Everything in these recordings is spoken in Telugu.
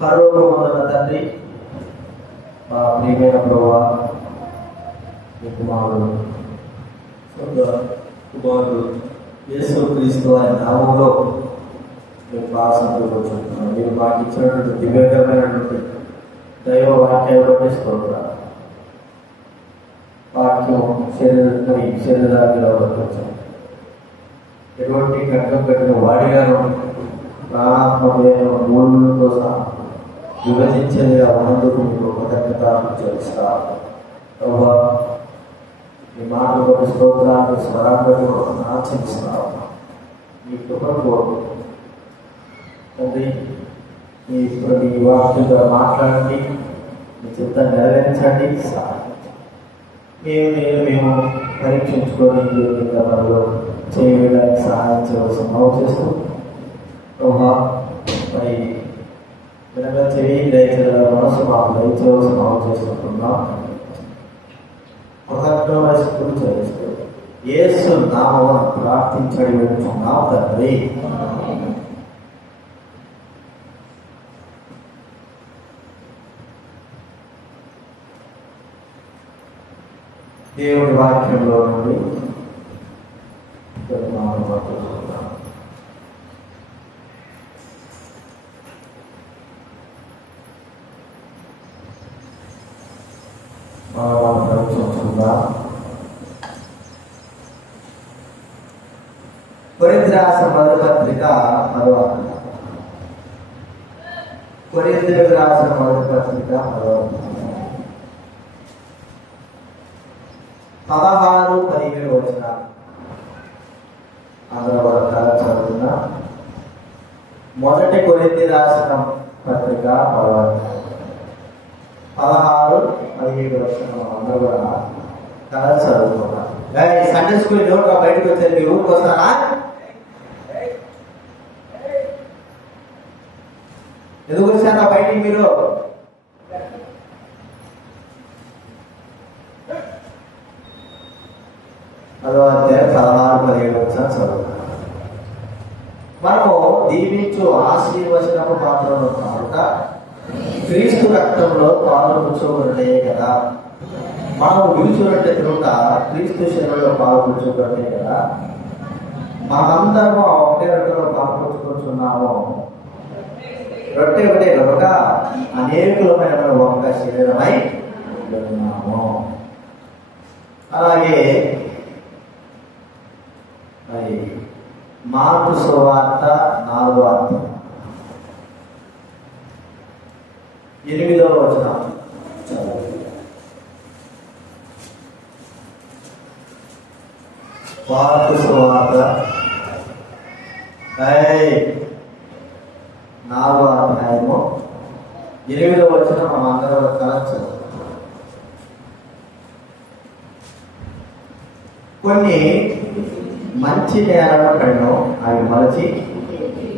పరలోకమందున్న తండ్రి, మా ప్రియమైన ప్రభువా, మీ కుమారుడు యేసుక్రీస్తు వారి నామములో మేము ప్రార్థనలు కూర్చుంటున్నాం. మీరు మాకు ఇచ్చినటువంటి దివ్యకరమైనటువంటి దైవ వాక్యాన్ని స్తోత్రాలు. వాక్యం శరీరాన్ని వచ్చాం. ఎటువంటి కట్టం పెట్టిన వాడిగాను ప్రాణాత్మకమైన మూడులతో సహా విభజించేదిగా ఉన్నందుకు మీకు కృతజ్ఞతలు చెల్లిస్తారు. ప్రభా, మీ మాటలు కొన్ని స్తోత్రాన్ని స్వరాన్ని ఆచరిస్తున్నారు. మీ కృపకు తండ్రి, మీ వాక్యంతో మాట్లాడండి, మీ చిత్త నెరవేర్చండి, మేము పరీక్షించుకొని పనులు చేయడానికి సహాయం చేయవలసిన మనం చేస్తూ ప్రభా, మరి వినగా చెయ్యి దయచేయాల మనసు మాకు దయచేయవలసిన మనం చేసుకుంటున్నాం. కృతజ్ఞతలు చెల్లిస్తూ యేసు నామమున ప్రార్థించడి వెళ్తున్నాం తండ్రి. దేవుడి వాక్యంలో నుండి కొరింథీ రాసిన మొదటి పత్రిక 10వ అధ్యాయం. కొరింథీయులకు రాసిన మొదటి పత్రిక 10వ అధ్యాయం 16-17 వచనాలు అందరూ వర్గాలు చదువుతున్నా. మొదటి కొరింథీ రాసిన పత్రిక 10వ అధ్యాయం 16-17 వచనాలు అందరూ కూడా కథ చదువుతున్నా. సండే స్కూల్ నోట్గా బయటకు వచ్చారు. మీ ఊరికి వస్తారా? ఎందుకు వచ్చారా బయటికి మీరు? అదో అధ్యాయం 16-17 వచనాలు చదువుతాం. మనము దీవించు ఆశీర్వచనపు పాత్రను కాక క్రీస్తు రక్తంలో పాలు పుచ్చుకునే కదా. మనం విలుచుకుంటే తిరుగుతా క్రీస్తు శరీరంలో పాలు పుచ్చుకుంటే కదా. మనందరము ఒకటే రొట్టెలో పాలు పుచ్చుకుంటున్నాము. రొట్టె ఒకటే కనుక అనేకులమైన ఒక్క శరీరమై ఉన్నాము. అలాగే మరి మార్కు సువార్త 4వ అధ్యాయం 8వ వచనం మార్కు సువార్త 4వ అధ్యాయము 8వ వచనం మనం అందరూ కలచదు. కొన్ని మంచి నేలను పడినో అవి మలచి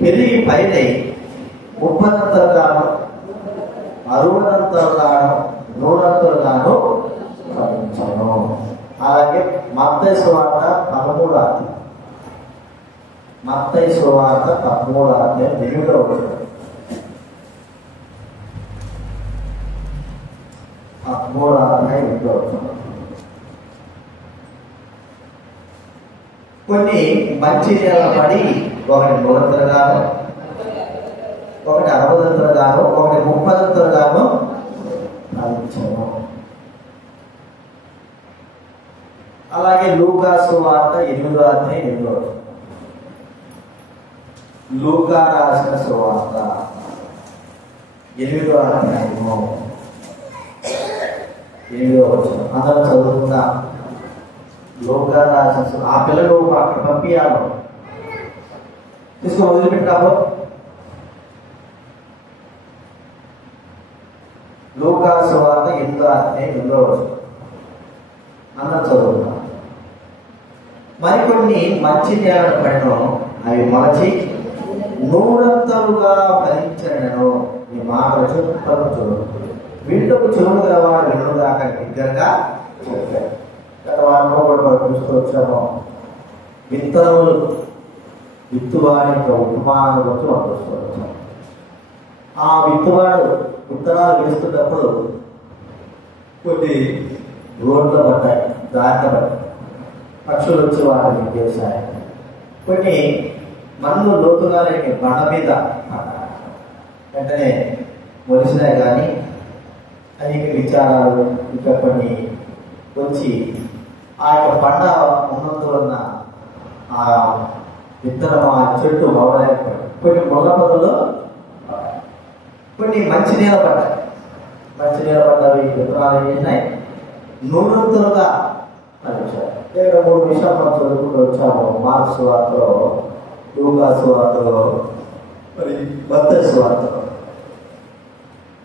పెరిగి పైనై 30 60 100 ఫలించును. అలాగే మత్తయి సువార్త 13వ అధ్యాయం 8వ వచనం 13వ అధ్యాయం 8వ వచనం. కొన్ని మంచి నేల పడి ఒకటి 100 ఒకటి 60 ఒకటి 30 ఫలించును. అలాగే లూకా సువార్త 8వ అధ్యాయం 8వ వచనం. లూకా రాసిన సువార్త 8వ అధ్యాయము 7వ వచనం. అందరం చదువుకుందా? లూకా రాసిన ఆ పిల్లలు అక్కడ పంపించాను, తీసుకొని వదిలిపెట్టాము. లూకా సువార్త 8వ అధ్యాయం 8వ వచనం. అందరం చదువుకుందాం. మరికొన్ని మంచి నేలను పడినో అవి మొలచి 100 ఫలించను. ఈ మాటలు చుట్టూ చూడు వీళ్ళకు చెవులు గలవాడు వినుగాక బిగ్గరగా చెప్పారు. గత వారంలో కూడా చూస్తూ వచ్చాము. విత్తనములు విత్తువాడి యొక్క ఉపమానం వచ్చి పంపిస్తారు. ఆ విత్తువాడు విత్తనాలు వేస్తున్నప్పుడు కొన్ని రోడ్లు పడ్డాయి, దారిన పడ్డాయి, పక్షులు వచ్చి వాటిని చేశాయి. కొన్ని మన్ను లోతుగా లేని బండ మీద వెంటనే మొలిసినాయి. కానీ అనేక విచారాలు ఇంకా కొన్ని వచ్చి ఆ యొక్క పంట ఉన్నందువలన ఆ విత్తనం ఆ చెట్టు మొదలైపోయింది. కొన్ని మొల్ల పొదలు, కొన్ని మంచి నీళ్ళ పడ్డాయి. మంచి నీళ్ళ పడ్డవి విత్తనాలు చేసినాయి, నూనెంతలుగా అనిపించారు. లేక 3 విషయాలు మనం చదువుకుంటూ వచ్చాము. మార్క్స్ వార్తలో, లూకాసు వార్తలో, మరి మత్తయి సువార్తలో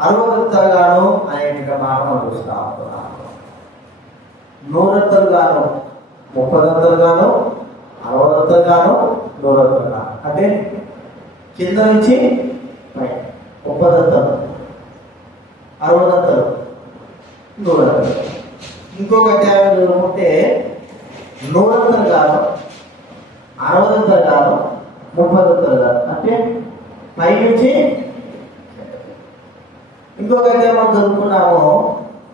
60 అనేక మాట మనం చూస్తా ఉంటున్నాం. 100 30 60 100 అంటే కింద నుంచి 30 60 100. ఇంకొక అధ్యాయం చూసుకుంటే 100 60 30 అంటే పై నుంచి. ఇంకొక అధ్యాయం మనం చదువుకున్నాము.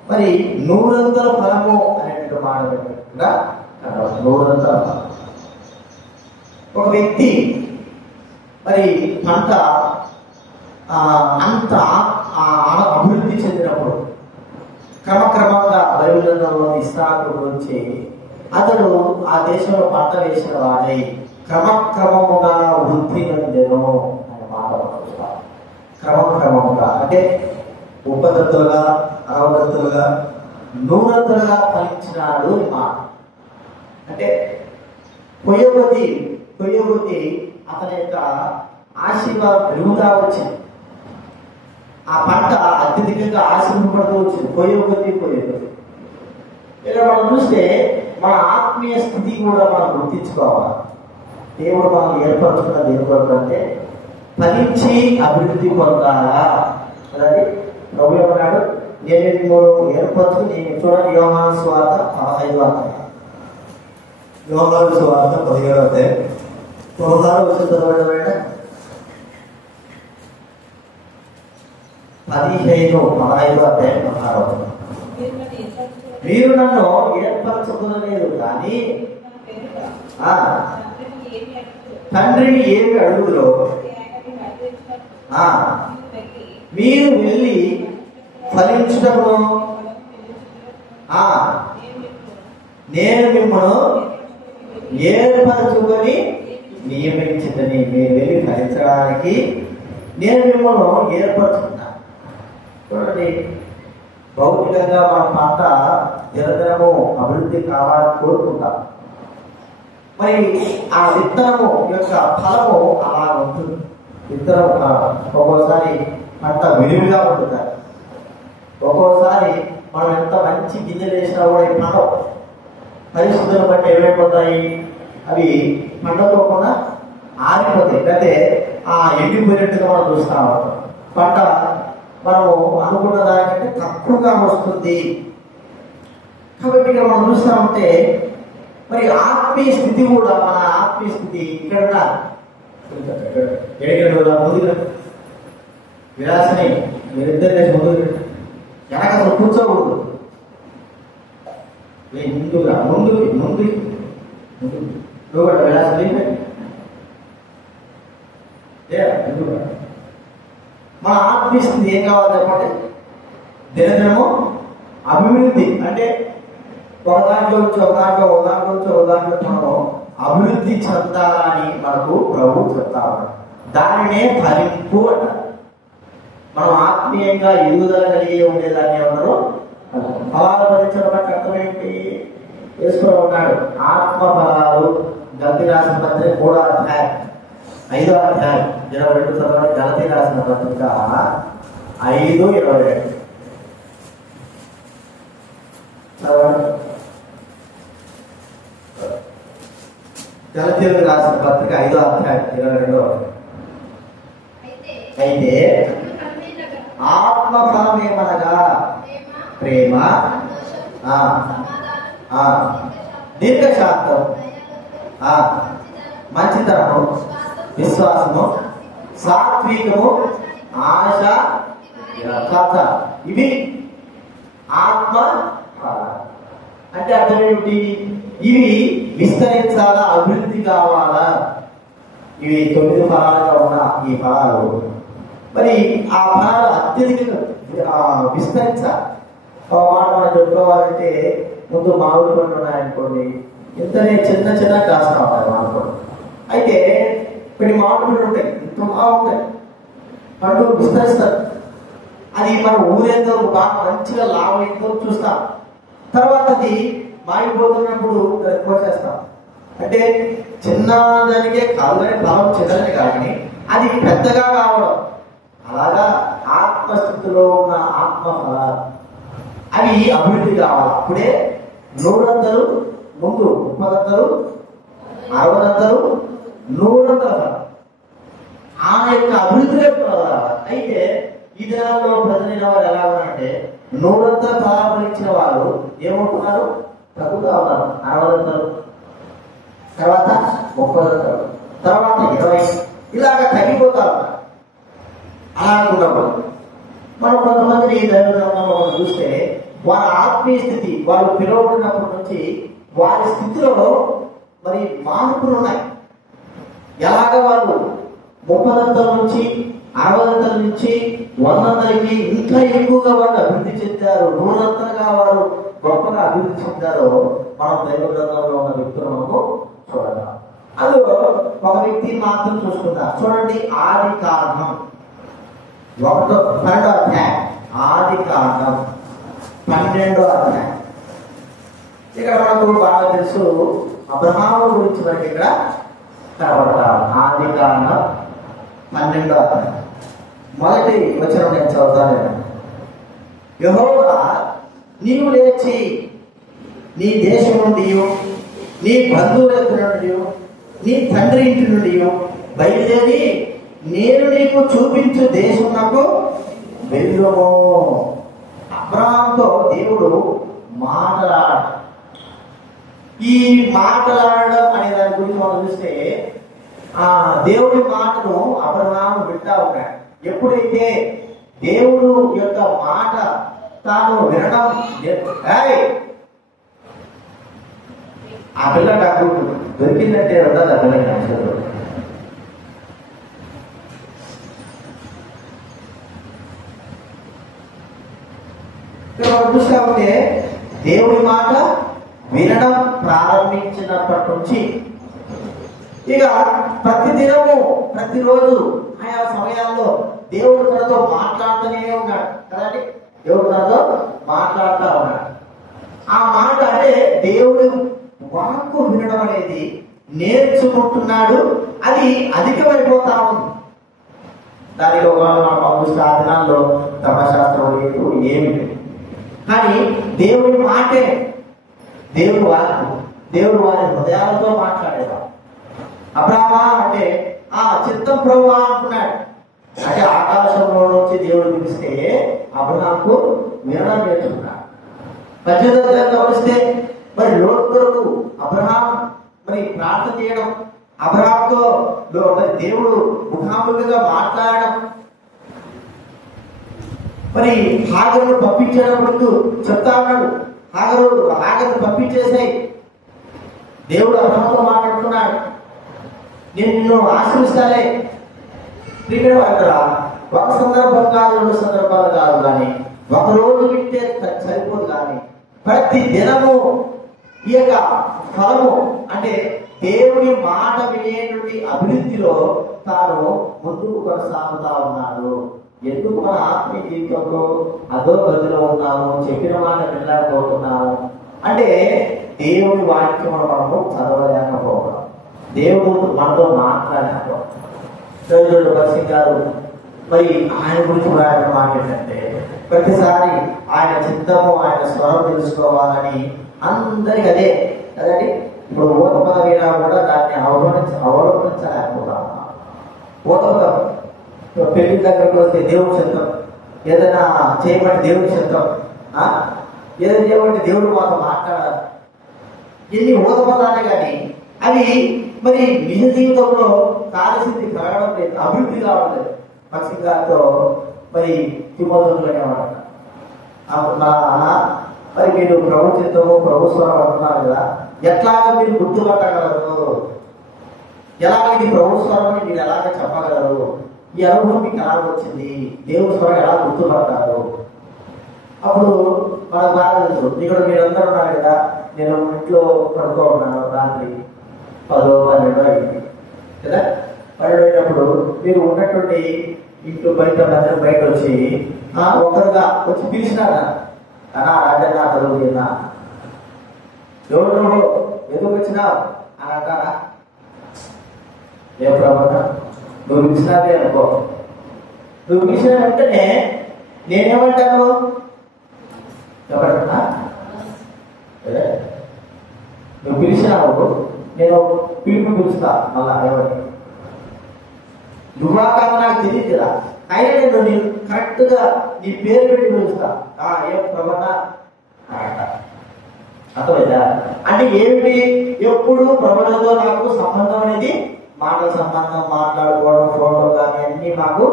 మరి 100 ఫలము అనేటువంటి మాట పెట్టకుండా 100 ఒక వ్యక్తి మరి పంట అంత అభివృద్ధి చెందినప్పుడు క్రమక్రమంగా బైబిల్లో ఇస్సాకు గురించి అతడు ఆ దేశంలో పంట వేసిన వాడై క్రమక్రమముగా వృద్ధి నందెను అనే మాట చూస్తాం. క్రమక్రమముగా అంటే 30 60 100 ఫలించినాడు మాట. అంటే కొయ్యబుద్ధి అతని యొక్క ఆశీర్వాదం పెరుగుతా వచ్చింది. ఆ పంట అత్యధికంగా ఆశీర్వపడుతూ వచ్చింది. కొయ్యబుద్ధి ఇలా మనం చూస్తే మన ఆత్మీయ స్థితి కూడా మనం గుర్తించుకోవాలి. దేవుడు మనం ఏర్పరచుకున్న దేని కొరకు అంటే ఫలించి అభివృద్ధి పొందాలా. అలాగే ప్రభు ఏమన్నాడు, నేను ఏర్పరచుకుని చూడండి యోహాను సువార్త 15వ అధ్యాయం. యోహాను సువార్త 17వ అధ్యాయం 16 వచ్చిన తర్వాత 15వ అధ్యాయం 16. మీరు నన్ను ఏర్పరచుకునలేదు కానీ తండ్రిని ఏమి అడుగులో మీరు వెళ్ళి ఫలించుటకు నేను మిమ్మల్ని ఏర్పరచుకొని నియమించిందని. మీరు వెళ్ళి ఫలించడానికి నేను మిమ్మల్ని ఏర్పరచుకున్నా. చూడండి, భౌతికంగా మన పంట దినదినము అభివృద్ధి కావాలని కోరుకుంటాం. మరి ఆ విత్తనము యొక్క ఫలము అలా ఉంటుంది. విత్తనం ఒక్కోసారి పంట విరివిగా ఉంటుంది. ఒక్కోసారి మనం ఎంత మంచి గింజలు వేసినా కూడా ఈ పంట పరిస్థితులను బట్టి ఏమైపోతాయి, అవి పండుకోకుండా ఆరిపోతాయి. అయితే ఆ ఎండిపోయినట్టుగా మనం చూస్తా ఉంటాం. పంట మనము అనుకున్న దానికంటే తక్కువగా వస్తుంది. కాబట్టి ఇక్కడ మనం చూస్తా ఉంటే మరి ఆత్మీయ స్థితి కూడా, మన ఆత్మీయ స్థితి ఇక్కడ ముందుగా విలాసని మీరిద్దరు ముందు వెనక అసలు కూర్చోకూడదు. ముందుగా ముందు నువ్వు కూడా విలాసం మన ఆత్మీయ స్థితి ఏం కావాలి చెప్పండి? దినదినము అభివృద్ధి. అంటే ఒక దాంట్లో మనము అభివృద్ధి చెందాలని మనకు ప్రభు చెప్తా ఉన్నాడు. దానినే ఫలింపు అంటారు. మనం ఆత్మీయంగా ఎదుగుదల కలిగి ఉండేదాన్ని ఏమన్నారు? ఫలాలు ఫలించడం అంటే అర్థం ఏంటి? వేసుకుని ఉన్నాడు. ఆత్మ ఫలాలు గలతీ రాసిన పత్రిక 3వ అధ్యాయం 5వ అధ్యాయం 22 చదవండి. గలతీ రాసిన పత్రిక 5:22 చదవండి. గలతీయులకు రాసిన పత్రిక 5వ అధ్యాయం 22. అయితే ఆత్మ ఫలమేమనగా ప్రేమ, దీర్ఘశాంతం, మంచితనము, విశ్వాసము, సాత్వికము, ఆశ, కథ, ఇవి ఆత్మ ఫలాలు. అంటే అర్థం ఏమిటి? ఇవి విస్తరించాలా, అభివృద్ధి కావాలా? ఇవి 9 ఫలాలుగా ఉన్న ఈ ఫలాలు మరి ఆ ఫలాలు అత్యధికంగా విస్తరించాలి. మాట మనం చెప్పుకోవాలంటే ముందు మామిడి పండు ఉన్నాయనుకోండి, ఇంతనే చిన్న చిన్న కాస్తా ఉంటాయి మామిడి పండు. అయితే కొన్ని మామిడి పండ్లు ఉంటాయి, ఇంత బాగుంటాయి, పండు విస్తరిస్తారు. అది మనం ఊరేందో బాగా మంచిగా లాభంతో చూస్తాం. తర్వాత అది మాగిపోతున్నప్పుడు కోసేస్తాం. అంటే చిన్నదానికే కాదు కానీ ఫలం చిన్నదని కానీ అది పెద్దగా కావడం. అలాగా ఆత్మస్థితిలో ఉన్న ఆత్మ ఫలాలు అవి అభివృద్ధి కావాలి. అప్పుడే 100 ముందు 30 60 100 ఆ యొక్క అభివృద్ధిలో రావాలి. అయితే ఈ దినాల్లో ప్రజలైన వారు ఎలా ఉన్నారంటే 100 ఫలాలు ఇచ్చిన వారు ఏమంటున్నారు? తగ్గుతా ఉన్నారు. 60 తర్వాత 30 తర్వాత 20 ఇలాగా తగ్గిపోతా ఉన్నారు. అలా ఉండకూడదు. మనం కొంతమందిని దైవగ్రంథంలో చూస్తే వారి ఆత్మీయ స్థితి, వాళ్ళు పిలువబడినప్పటి నుంచి వారి స్థితిలో మరి మార్పులు ఉన్నాయి. ఎలాగ వాళ్ళు 30 నుంచి 60 నుంచి 100కి ఇంకా ఎక్కువగా వాళ్ళు అభివృద్ధి చెందారు, 100గా వారు గొప్పగా అభివృద్ధి చెందారో మనం దైవ గ్రంథంలో ఉన్న వ్యక్తులను చూడగలం. అందులో ఒక వ్యక్తిని మాత్రం చూసుకుందాం. చూడండి, ఆది కాండం 12వ అధ్యాయం. ఆది కాండం 12వ అధ్యాయం. ఇక్కడ మనకు బాగా తెలుసు అబ్రహాము గురించి మనకి ఇక్కడ కనబడతారు. ఆది కాండం 12వ అధ్యాయం మొదటి వచనం నేను చదువుతాను. యెహోవా నీవు లేచి నీ దేశం నుండి, నీ బంధువుల నుండి, నీ తండ్రి ఇంటి నుండి బయలుదేరి నేను నీకు చూపించు దేశమునకు వెళ్ళుము. అబ్రహాముతో దేవుడు మాట్లాడ. ఈ మాట్లాడడం అనే దాని గురించి మనం చూస్తే దేవుడి మాటను అబ్రహాము వింటా ఉన్నాడు. ఎప్పుడైతే దేవుడు యొక్క మాట తాను వినడం, ఆ పిల్ల నాకు దొరికిందంటే ఉండదు. ఆ పిల్లకి చూస్తా ఉంటే దేవుడి మాట వినడం ప్రారంభించినప్పటి నుంచి ఇక ప్రతి దినము ప్రతిరోజు ఆయా సమయాల్లో దేవుడు తనతో మాట్లాడుతూనే ఉన్నాడు కదండి. దేవుడు తనతో మాట్లాడుతూ ఉన్నాడు. ఆ మాట అంటే దేవుడు వాక్కు వినడం అనేది నేర్చుకుంటున్నాడు. అది అధికమైపోతా ఉంది. దానికి ఒక సాధనాల్లో ధర్మశాస్త్రం లేదు, ఏమి లేదు. కానీ దేవుడి మాటే, దేవుడు వాక్కు, దేవుడు వారి హృదయాలతో మాట్లాడేవాడు. అబ్రహామా అంటే చిత్తం ప్రభువా అంటున్నాడు. అంటే ఆకాశంలో నుంచి దేవుడు పిలిస్తే అబ్రహాముకు వినడం నేర్చుకున్నాడు. 18వ గమనిస్తే మరి లోతు కొరకు అబ్రహాం మరి ప్రార్థన చేయడం, అబ్రహాంతో మరి దేవుడు ముఖాముఖిగా మాట్లాడడం, మరి హాగరును పంపించేటప్పుడు చెప్తా ఉన్నాడు. హాగరు పంపించేసాయి. దేవుడు అబ్రహాంతో మాట్లాడుతున్నాడు. నేను నిన్ను ఆశ్రయిస్తాలే. ఇక్కడ ఒక సందర్భం కాదు, 2 సందర్భాలు కాదు, కానీ ఒక రోజు వింటే సరిపోదు. కానీ ప్రతి దినము ఈ యొక్క ఫలము అంటే దేవుడి మాట వినేటువంటి అభివృద్ధిలో తాను ముందుకు కొనసాగుతా ఉన్నాడు. ఎందుకు మన ఆత్మీయ జీవితంలో అదో గదిలో ఉన్నాము, చెప్పిన మాట వినలేకపోతున్నాము అంటే దేవుడి వాక్యం మనము చదవలేకపోవడం, దేవుడు మనతో మాట్లాడకపోవడం. బస్సింగ్ గారు మరి ఆయన గురించి రాయడం మాట ఏంటంటే ప్రతిసారి ఆయన చిత్తము, ఆయన స్వరం తెలుసుకోవాలని అందరికి అదే కదండి. ఇప్పుడు ఊతపద వీరా కూడా దాన్ని అవలంబించలేకపోతాం. ఊతపదం పెళ్లి దగ్గరకు వస్తే దేవుడి చిత్తం, ఏదైనా చేయబట్టి దేవుడి చిత్తం, ఏదైనా చేయబట్టి దేవుడు మాతో మాట్లాడాలి. ఎన్ని ఊతపదాలే కానీ అది మరి నిజ జీవితంలో కార్యసిద్ధి కలగడం లేదు, అభివృద్ధి కావడం లేదు. పక్షి గారితో మరి తిమోతిలోనే మరి మీరు ప్రభు చిత్తము ప్రభు స్వరం అంటున్నారు కదా, ఎట్లాగా మీరు గుర్తుపట్టగలరు? ఎలాగ ఇది ప్రభు స్వరం అని మీరు ఎలాగ చెప్పగలరు? ఈ అనుభవం మీకు ఎలా వచ్చింది? దేవుడి స్వరం ఎలా గుర్తుపడతారు? అప్పుడు మనకు బాగా తెలుసు. ఇక్కడ మీరందరూ ఉన్నారు కదా, నేను ఇంట్లో పడుకో ఉన్నాను, రాత్రి 10-12 అయింది కదా. 12 అయినప్పుడు మీరు ఉన్నటువంటి ఇంట్లో బయట వచ్చి ఒకరుగా వచ్చి పిలిచినారా, అన్నా రాజన్నా చదువుతున్నా, ఎవరు నువ్వు ఎందుకు వచ్చినావు అని అంటారా? ఏ ప్రభావం నువ్వు పిలిచినావే అనుకో. నువ్వు పిలిచిన వెంటనే నేనేమంటాను? ఎవరన్నా నువ్వు పిలిచినావు, నేను పిలుస్తా. మళ్ళా ఎవరి యువాకాలం నాకు తెలియదు కదా, అయినా నేను కరెక్ట్ గా నీ పేరు పెట్టి పిలుస్తా. ఏం ప్రభా అంట. అర్థమైందా? అంటే ఏమిటి? ఎప్పుడు ప్రభులతో నాకు సంబంధం అనేది మాటల సంబంధం, మాట్లాడుకోవడం, ఫోటో కానీ అన్ని మాకు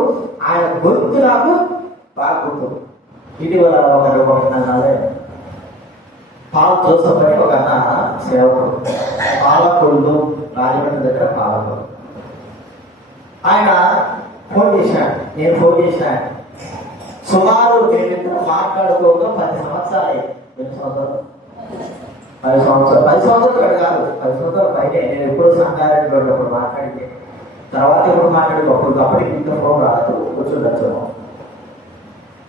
ఆయన గొంతు నాకు బాగా గుర్తు. ఇటీవల ఒకనాలే పాల్ జోసఫ్ అని ఒక అన్న సేవకుడు, పాలకొల్లు రాజమండ్రి దగ్గర పాలకొల్లు. ఆయన ఫోన్ చేశాడు, నేను ఫోన్ చేశాను. సుమారు మేమిద్దరు మాట్లాడుకోక 10 సంవత్సరాలు. 10 సంవత్సరాలు 10 సంవత్సరాలు కాదు, 10 సంవత్సరాలు పైనే. నేను ఎప్పుడు సంగారెడ్డి వెళ్ళినప్పుడు మాట్లాడితే, తర్వాత ఎప్పుడు మాట్లాడుకోప్పుడు అప్పటికి ఇంత ఫోన్ రాదు, కూర్చుండొచ్చు.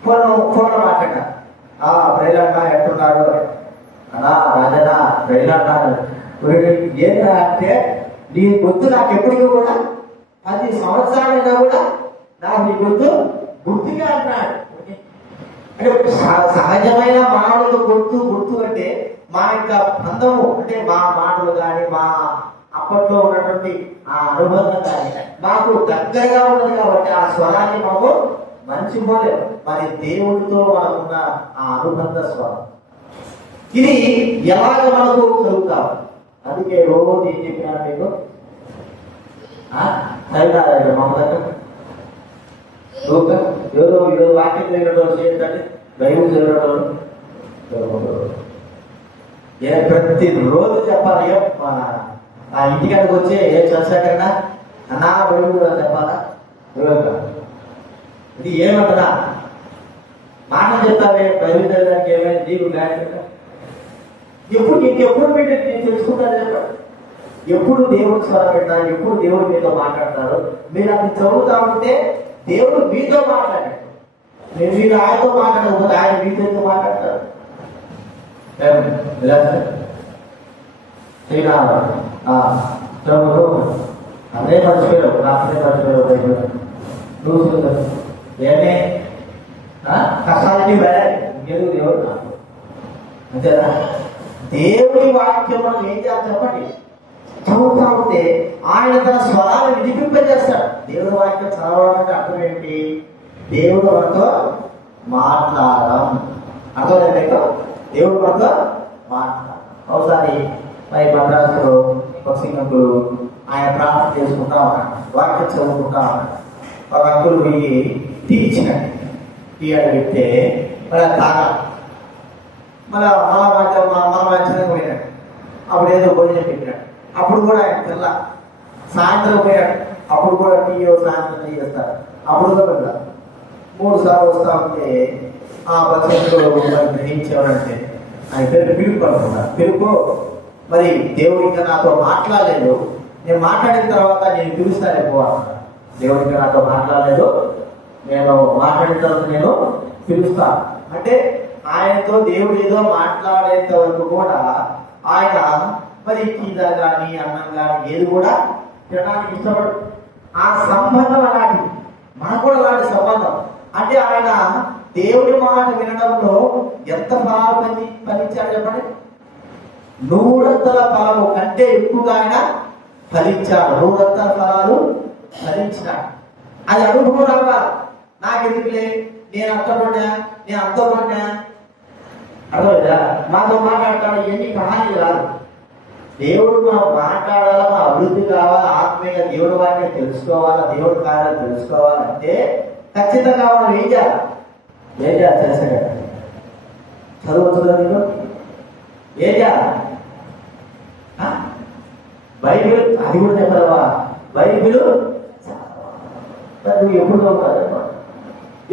ఫోన్లో మాట్లాడా, ప్రైలాన్నా ఎట్టున్నారు అన్నా, రాజనా ప్రైలాన్నా ఏంటా అంటే, నీ గుర్తు నాకు ఎప్పటికీ కూడా 10 సంవత్సరాలైనా కూడా నాకు నీ గుర్తు గుర్తుగా అంటున్నాడు. అంటే సహజమైన మానవులకు గుర్తు అంటే మా యొక్క బంధము, అంటే మా మాటలు కానీ మా అప్పట్లో ఉన్నటువంటి ఆ అనుబంధం కానీ మాకు దగ్గరగా ఉన్నది కాబట్టి ఆ స్వరాన్ని మాకు మర్చిపోలేము. మరి దేవుడితో మనకున్న ఆ అనుబంధ స్వరం ఇది ఎలాగ మనకు కలుగుతాం? అందుకే రోజు ఏం చెప్పినాను మీకు, చదివారు మమ్మల్ని ఎవరో ఈరోజు వాక్యం చదివినటువంటి ఏంటంటే బైబుల్ చదివినటువంటి ప్రతి రోజు చెప్పాలి. ఆ ఇంటికాడికి వచ్చి ఏం చదివాకన్నా అన్నా బైబుల్ కూడా చెప్పాలా? ఇది ఏమంటున్నా మాట చెప్తావే బైబుల్ చదవడానికి ఏమైనా నీకు గాయకుండా ఎప్పుడు మీరు తెలుసుకుంటారు చెప్పండి. ఎప్పుడు దేవుడు స్వరం పెట్టారు, ఎప్పుడు దేవుడు మీతో మాట్లాడతారు. మీరు అది చదువుతా ఉంటే దేవుడు మీతో మాట్లాడాడు. మీరు ఆయనతో మాట్లాడకపోతే ఆయన మీతో మాట్లాడతారు. అదే మర్చిపోయావు, నాకే మర్చిపోయావు. నువ్వు ఏమే కష్టాలన్నీ వెళ్ళాలి, ఇంకెందుకు దేవుడు నాకు అంతేనా? దేవుడి వాక్యం మనం ఏం చేయాలి చెప్పండి? చదువుతా ఉంటే ఆయన తన స్వరాలు వినిపింపజేస్తాడు. దేవుడి వాక్యం చదవడం అర్థం ఏంటి? దేవుడు మనతో మాట్లాడడం. అర్థమైందో? దేవుడు మనతో మాట్లాడడం. ఒకసారి మరి మద్రాసులో ఒక సింగంకులు ఆయన ప్రార్థన చేసుకుంటా ఉన్నాడు, వాక్యం చదువుకుంటా ఉన్నాడు. ఒక అంకులు పోయి టీ ఇచ్చినాడు. టీ అడిగితే మరి తాగా మళ్ళీ మా మంచిగా పోయినాడు. అప్పుడు ఏదో భోజనం పెట్టాడు. అప్పుడు కూడా ఆయన తెల్ల సాయంత్రం పోయాడు. అప్పుడు కూడా టీయో సాయంత్రం టీ చేస్తారు. అప్పుడు కూడా వెళ్ళారు. 3 సార్లు వస్తా ఉంటే ఆ ప్రజలు గ్రహించేవాడంటే ఆయన పేరు పిలుపు అనుకున్నారు. పిలుపు మరి దేవుడు ఇంకా నాతో మాట్లాడలేదు, నేను మాట్లాడిన తర్వాత నేను పిలుస్తాను ఎక్కువ అన్నాడు. దేవుడు ఇంకా నాతో మాట్లాడలేదు, నేను మాట్లాడిన తర్వాత నేను పిలుస్తాను అంటే ఆయనతో దేవుడు ఏదో మాట్లాడేంత వరకు కూడా ఆయన మరి కింద కానీ అన్నం కానీ ఏది కూడా తినడానికి ఇష్టపడు. ఆ సంబంధం అలాంటి, మనకు కూడా అలాంటి సంబంధం. అంటే ఆయన దేవుడి మాట వినడంలో ఎంత ఫలాలు ఫలించాడు చెప్పండి? 100 ఫలాలు కంటే ఎక్కువగా ఆయన ఫలించాడు. 100 ఫలాలు ఫలించినాడు. అది అనుభవం రావాలి. నాకెందుకులే, నేను అంతలోనా, నేను అంతలోనా, అర్థమైందా? మాతో మాట్లాడతాడు. ఇవన్నీ కహానీలు రాదు. దేవుడు మనం మాట్లాడాలా, మన అభివృద్ధి కావాలా, ఆత్మీయంగా దేవుడి వాటిని తెలుసుకోవాలా, దేవుడి కార్యాలు తెలుసుకోవాలంటే ఖచ్చితంగా మనం ఏం చేయాలి? తెలుసా? చదువుతుందా మీరు? ఏం చేయాలి? బైబిల్ అది కూడా చెప్పలేవా? బైబిల్ నువ్వు ఎప్పుడు చదువుతావు?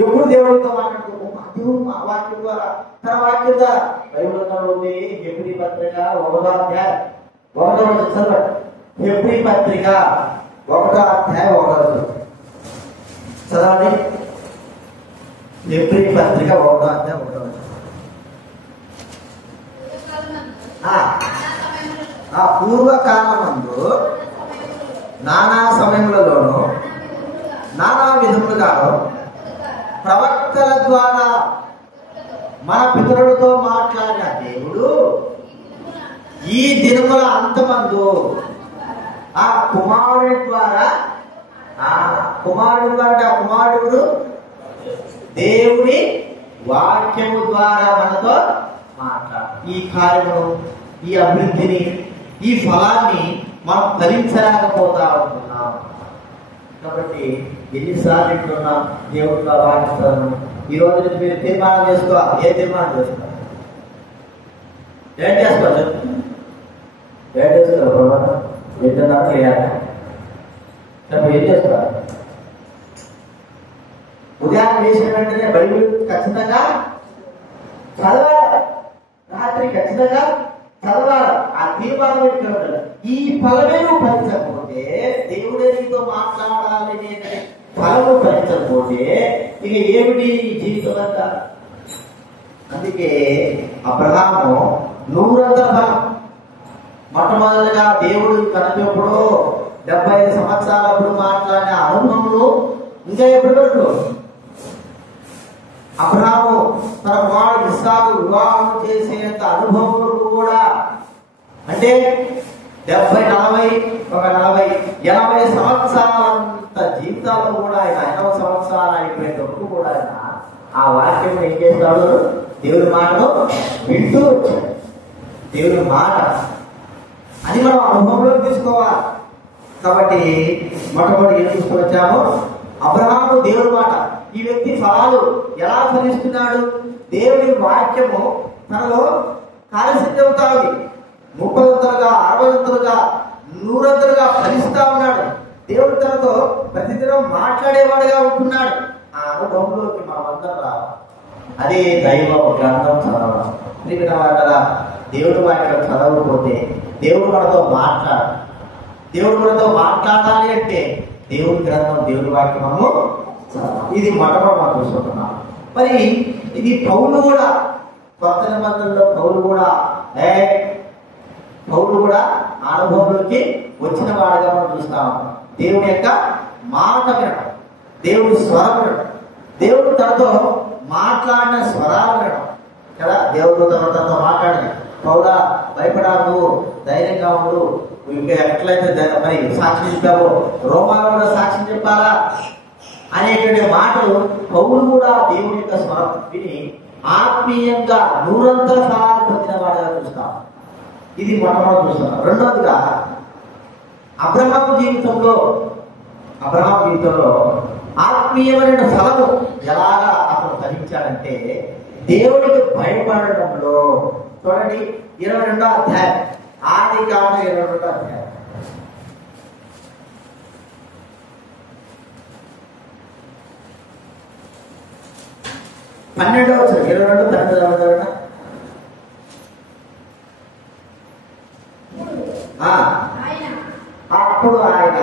ఎప్పుడు దేవుడితో మాట్లాడుతూ దేవుడు మా వాక్యం ద్వారా, తన వాక్యం ద్వారా బైబిల్ ఉంది. హెబ్రీ పత్రిక 1వ అధ్యాయం 1వ వచనం చదవండి. హెబ్రీ పత్రిక 1వ అధ్యాయం 1వ వచనం చదవండి. హెబ్రీ పత్రిక 1వ అధ్యాయం 1వ వచనం. పూర్వకాలమందు నానా సమయములలోను నానా విధములుగాను ప్రవక్తల ద్వారా మన పితరులతో మాట్లాడిన దేవుడు ఈ దినముల అంతమందు ఆ కుమారుడి ద్వారా ఆ కుమారుడు దేవుని వాక్యము ద్వారా మనతో మాట్లాడు. ఈ కార్యము, ఈ అభివృద్ధిని, ఈ ఫలాన్ని మనం ధరించలేకపోతా ఉంటున్నాం. కాబట్టి ఎన్నిసార్లు ఇంటున్నాం దేవుడితో వాకిస్తాను. ఈ రోజు నుంచి మీరు తీర్మానం చేసుకోవాలి. ఏ తీర్మానం చేసుకోవాలి? ఏం చేసుకోవాలి? ఏం చేసుకోవాలి? వింటున్నారు చేయాలి. ఏం చేసుకోవాలి? ఉదయాన్నే వేసిన వెంటనే బైబిల్ ఖచ్చితంగా చదవాలి. రాత్రి ఖచ్చితంగా చదవాలి. ఆ తీర్మానం పెట్టుకోవాలి. ఈ ఫలమే నువ్వు ఫలించకపోతే, దేవుడే నీతో మాట్లాడాలి ఫలము ఫలించకపోతే ఇక ఏమిటి జీవితం అంట? అందుకే అబ్రహాము 100 ఫలం. మొట్టమొదటిగా దేవుడు కనపప్పుడు 75 సంవత్సరాలప్పుడు మాట్లాడిన అనుభవములు ఇంకా ఎప్పుడు పెట్టు. అబ్రహాము తన కుమారుడు ఇస్సాకు వివాహం చేసేంత అనుభవములు కూడా, అంటే 70, 40, 80 సంవత్సరాలంత జీవితాల్లో కూడా ఆయన 80 సంవత్సరాలు అయిపోయేటప్పుడు కూడా ఆయన ఆ వాక్యం ఏం చేస్తాడు? దేవుడి మాటను వింటూ వచ్చాడు. దేవుడి మాట అని మనం అనుభవంలో తీసుకోవాలి. కాబట్టి మొట్టమొదటి ఏం చూస్తూ వచ్చాము? అబ్రహాము దేవుడి మాట. ఈ వ్యక్తి ఫలాలు ఎలా ఫలిస్తున్నాడు? దేవుడి వాక్యము తనలో కార్యసిద్ధవుతా ఉంది. 30 60 100 ఫలిస్తా ఉన్నాడు. దేవుడు తనతో ప్రతిదినం మాట్లాడేవాడుగా ఉంటున్నాడు. ఆ అనుభవంలోకి మనమందరం రావాలి. అదే దైవ గ్రంథం చదవడం. కదా, దేవుడు వాక్యం చదవకపోతే దేవుడు మనతో దేవుడు మనతో మాట్లాడాలి అంటే దేవుడి గ్రంథం, దేవుడి వాక్యం మనము ఇది మొట్టమొదటి మనం చూసుకుంటున్నాం. మరి ఇది పౌలు కూడా, కొత్త నిబంధనలో పౌలు కూడా అనుభవంలోకి వచ్చిన వాడుగా మనం చూస్తాం. దేవుని యొక్క మాట వినడం, దేవుడి స్వరం వినడం, దేవుడు తనతో మాట్లాడిన స్వరాలు వినడం కదా. దేవుడు తనతో మాట్లాడి, పౌలా భయపడాలు, ధైర్యంగా ఉండు, ఇంకా ఎట్లయితే మరి సాక్ష్యం చెప్పావో రోమాలు కూడా సాక్ష్యం చెప్పాలా అనేటువంటి మాటలు పౌలు కూడా దేవుని యొక్క స్వరం విని ఆత్మీయంగా 100 సార్లు పొందిన వాడిగా చూస్తాం. ఇది మొట్టమొదటి చూస్తున్నాం. రెండవదిగా అబ్రహాము జీవితంలో ఆత్మీయమైన ఫలము ఎలాగా అతను ఫలించాడంటే దేవుడికి భయపడడంలో. చూడండి 22వ అధ్యాయం, ఆదికాండం 22వ అధ్యాయం. పన్నెండవ వచనం, 22 అప్పుడు ఆయన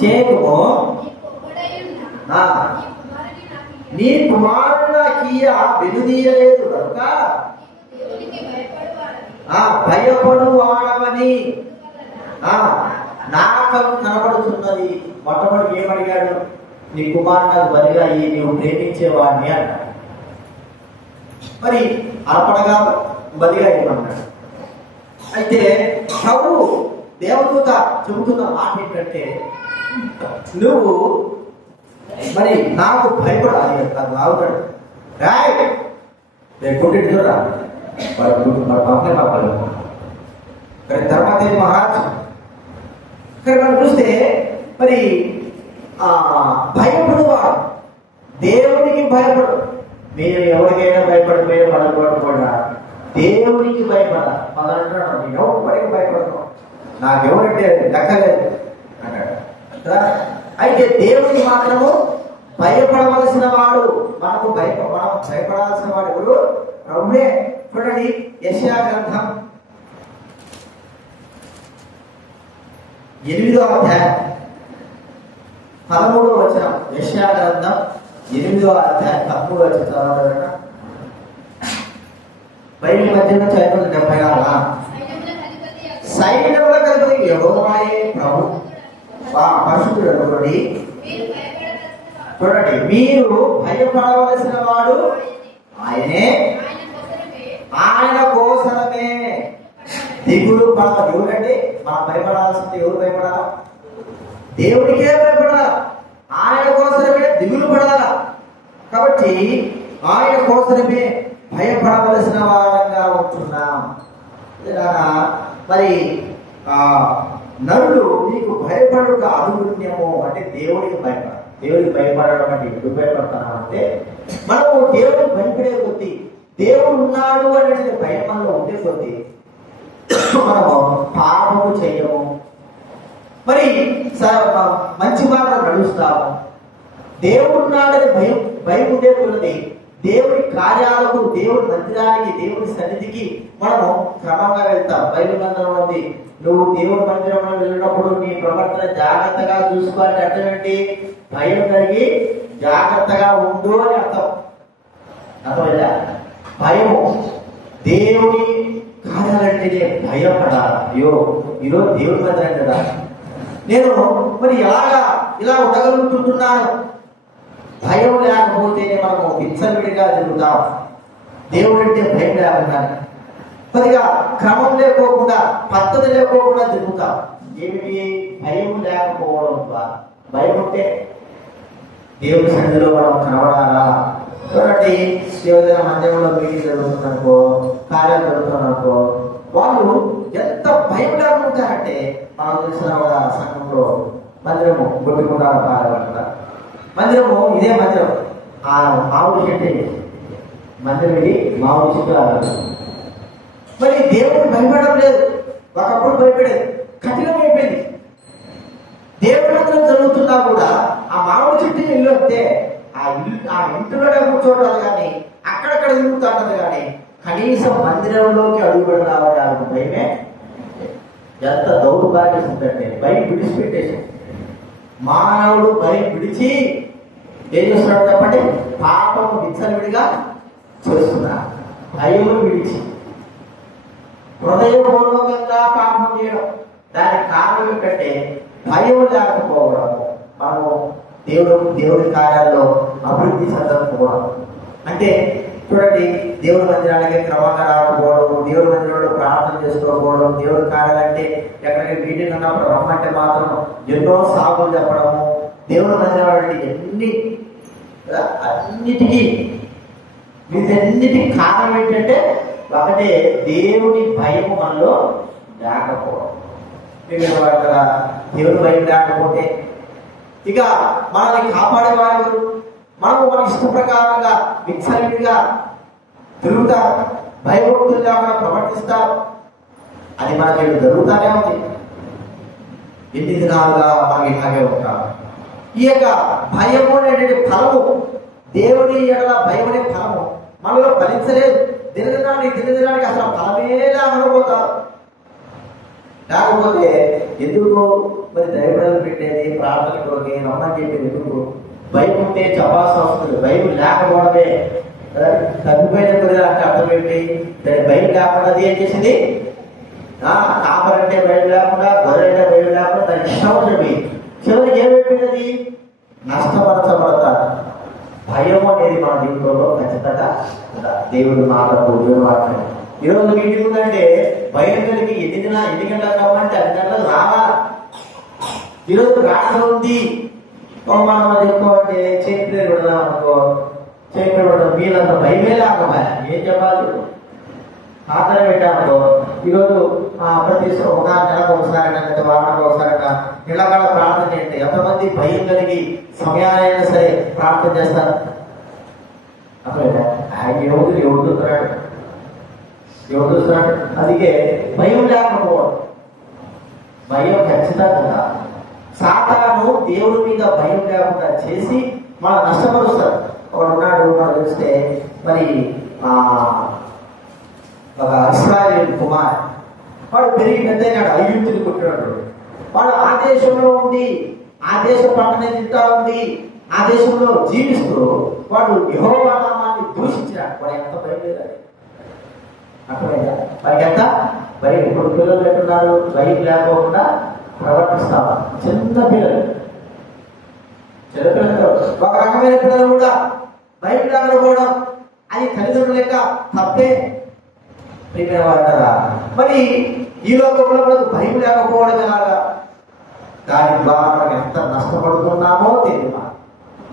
చేయకుము, నీ కుమారుడు నాకు వెనుదీయలేదు కనుక భయపడు వాడవని నాకు కనబడుతున్నది. మొట్టమొదటి ఏమడిగాడు? నీ కుమారుడు నాకు బలిగా నీవు ప్రేమించేవాడిని అన్నాడు. మరి అర్పణగా బలిగా ఏమన్నాడు? అయితే ప్రభువు దేవదూత చెబుతున్న మాట ఏంటంటే, నువ్వు మరి నాకు భయపడాలి. అవుతాడు రాయ్ కొట్టి చూడరా, వాడు పంపలే పంపలేదు. కానీ తర్వాత మహారాజ్ ఇక్కడ మనం చూస్తే మరి భయపడువాడు దేవునికి భయపడు. మీరు ఎవరికైనా భయపడిపోయే పడకపోయినా దేవునికి భయపడ అంటాడు. నేను ఎవరికి భయపడతాను, నాకెవరంటే దక్కలేదు అంటాడు కదా. అయితే దేవునికి మాత్రము భయపడవలసిన వాడు, మనం భయపడాల్సిన వాడు ఎవరు? ప్రభువే. చూడండి యెషయా గ్రంథం 8వ అధ్యాయం 13వ వచనం. యెషయా గ్రంథం 8వ అధ్యాయం 13వ వచనం చదవగలరా? బైబిల్ మధ్యలో చదువుతుంది 76. సైన్యములకు అధిపతి యెహోవాయే ప్రభు పరిశుద్ధుడు. చూడండి, మీరు భయపడవలసిన వాడు ఆయనే, ఆయన కోసమే. దిగులు పడాలి. ఎవరంటే మనం భయపడాల్సింది ఎవరు భయపడాలా? దేవుడికే భయపడాలా, ఆయన కోసమే దిగులు పడాలా. కాబట్టి ఆయన కోసమే భయపడవలసిన వారంగా ఉంటున్నాం. మరి నరుడు నీకు భయపడుట అనుగుణ్యము అంటే దేవుడికి భయపడ. దేవుడికి భయపడడం అంటే ఎందుకు భయపడతాను అంటే, మనము దేవుడికి భయపడే కొద్దీ, దేవుడు ఉన్నాడు అనేది భయం మనలో ఉండే కొద్దీ మనము పాపము చేయము, మరి మంచి మార్గం నడుస్తాము. దేవుడు ఉన్నాడని భయం ఉండే కొద్దీ దేవుడి కార్యాలకు, దేవుడి మందిరానికి, దేవుడి సన్నిధికి మనము క్రమంగా వెళ్తాం. బైబిల్ గ్రంథంలో ఉంది, నువ్వు దేవుడి మందిరంలో వెళ్ళినప్పుడు నీ ప్రవర్తన జాగ్రత్తగా చూసుకోవాలని అర్థం ఏంటి? భయం కలిగి జాగ్రత్తగా ఉండు అని అర్థం. అర్థమైందా? భయము దేవుడి కార్యాలంటేనే భయపడాలి. అయ్యో ఈరోజు దేవుడి మందిరం కదా, నేను మరి ఇలా ఉండగలుగుతుంటున్నాను. భయం లేకపోతేనే మనము విచ్చలవిడిగా తిరుగుతాం. దేవుడు అంటే భయం లేకుండా, కొద్దిగా క్రమం లేకోకుండా, పద్ధతి లేకోకుండా తిరుగుతాం. ఏమిటి? భయం లేకపోవడం ద్వారా. భయం ఉంటే దేవుడి సన్నిధిలో మనం కనబడాలా? చూడండి, ఏదైనా మందిరంలో మీటింగ్ జరుగుతుందనుకో, కార్యాలు జరుగుతుందనుకో, వాళ్ళు ఎంత భయం లేకుండా ఉంటారంటే, మనం తెలిసిన సంఘంలో మందిరము గొడ్డుకుండా పాల్గొంటారు. మందిరము ఇదే మందిరం, ఆ మామూలు చెట్టు మందిరం, ఇది మామూలు చెట్టు. మరి దేవుడు భయపడడం లేదు. ఒకప్పుడు భయపడేది, కఠినమైపోయింది. దేవుడి మందిరం జరుగుతున్నా కూడా ఆ మామూలు చెట్టు ఇల్లు వస్తే ఆ ఇంటిలోనే కూర్చోవడం కానీ అక్కడక్కడ తిరుగుతుంటది కానీ కనీసం మందిరంలోకి అడుగు పెడతామని భయమే. ఎంత దౌర్భాగ్యం ఉందంటే భయం విడిచిపెట్టేసి, మానవుడు భయం విడిచి ఏం చేస్తున్నాడు చెప్పండి? పాపము విచ్చలవిడిగా చేస్తున్నా. భయము విడిచి హృదయపూర్వకంగా పాపం చేయడం. దానికి కారణం ఏంటంటే భయం లేకపోవడం. మనము దేవుడి కార్యాల్లో అభివృద్ధి చెందకపోవడం. అంటే చూడండి, దేవుడి మందిరానికి క్రమంగా రాకపోవడం, దేవుడి మందిరంలో ప్రార్థన చేసుకోకపోవడం, దేవుడి కార్యాలంటే ఎక్కడికి మీటింగ్ ఉన్నప్పుడు రమ్మంటే మాత్రం ఎన్నో సాగులు చెప్పడము, దేవుడి మందిరాలంటే అన్నిటికీ వీటన్నిటికీ కారణం ఏంటంటే ఒకటే, దేవుని భయం మనలో లేకపోవడం. దేవుని భయం లేకపోతే ఇక మనల్ని కాపాడేవారు మనము మన ఇష్ట ప్రకారంగా విచ్చలవిడిగా తిరుగుతారు, భయభక్తులుగా మనం ప్రవర్తిస్తాం. అది మనకి జరుగుతానే ఉంది. ఎన్ని దినాలుగా మనం ఇలాగే ఉంటాం. ఈ యొక్క భయము అనేటువంటి ఫలము, దేవుని ఎడల భయం అనే ఫలము మనలో ఫలించలేదు. దినదినానికి అసలు ఫలమే లేకపోతారు. లేకపోతే ఎందుకు మరి దైవడలు పెట్టేది, ప్రార్థన కొరకే రమ్మని చెప్పేది ఎందుకు? భయం ఉంటే చెప్పాల్సిన వస్తుంది. భయం లేకపోవడమే తగ్గిపోయిన కొద్దిగా అంటే అర్థం ఏంటి? భయం లేకుండా ఏం చేసింది? కాపరంటే భయం లేకుండా, గొర్రెంటే భయం లేకుండా దానికి ఇష్టం చెప్పి చివరికి ఏమైపోయినది? నష్టపరచబడతారు. భయం అనేది మన జీవితంలో ఖచ్చితంగా దేవుడి మాటకు, దేవుడి మాటలు. ఈరోజు మీటింగ్ ఉందంటే భయం కలిగి ఎన్ని గంటలకు రమ్మంటే 10 గంటలకు రావా. ఈరోజు ప్రార్థన ఉంది, మనం చెప్పుకోమంటే చేతులు పెడదాం అనుకో, చేతులు పెడదాం. వీళ్ళంత భయమే లేకపోయా ఏం చెప్పాలి? ప్రార్థన పెట్టామో ఈరోజు ప్రతి ఒక నెలకు ఒకసారైనా లేదా వారానికి ఒకసారైనా ఇళ్ళకాల ప్రార్థన చేయండి. ఎంతమంది భయం కలిగి సమయాలైనా సరే ప్రార్థన చేస్తారు? ఎవరు చూస్తున్నాడు, ఎవరు చూస్తున్నాడు? అందుకే భయం లేకపోవడం, భయం ఖచ్చితంగా సాతాను దేవుడి మీద భయం లేకుండా చేసి మనం నష్టపరుస్తారు. ఒకడు ఉన్నాడు, మనకు తెలిస్తే మరి ఒక ఇస్రాయేల్ కుమార్, వాడు పెరిగి పెద్దయినాడు, అయ్యుతుని కొట్టినాడు. వాడు ఆ దేశంలో ఉండి ఆ దేశం పంటనే తింటా ఉంది, ఆ దేశంలో జీవిస్తూ వాడు యెహోవా నామాన్ని దూషించినాడు. వాడు ఎంత భయం లేదు, అర్థమైందా? వాడికి ఎంత భయం. ఇప్పుడు పిల్లలు ఎట్టున్నారు, భయం లేకోకుండా ప్రవర్తిస్తావా? చిన్న పిల్లలు, చిన్న పిల్లలు, ఒక రకమైన పిల్లలు కూడా భయం లేకపోవడం అది తల్లిదండ్రుల యొక్క తప్పే. మరి ఈ లోకంలో మనకు భయం లేకపోవడం ఎలాగా? దాని ద్వారా మనం ఎంత నష్టపడుతున్నామో తెలియదు.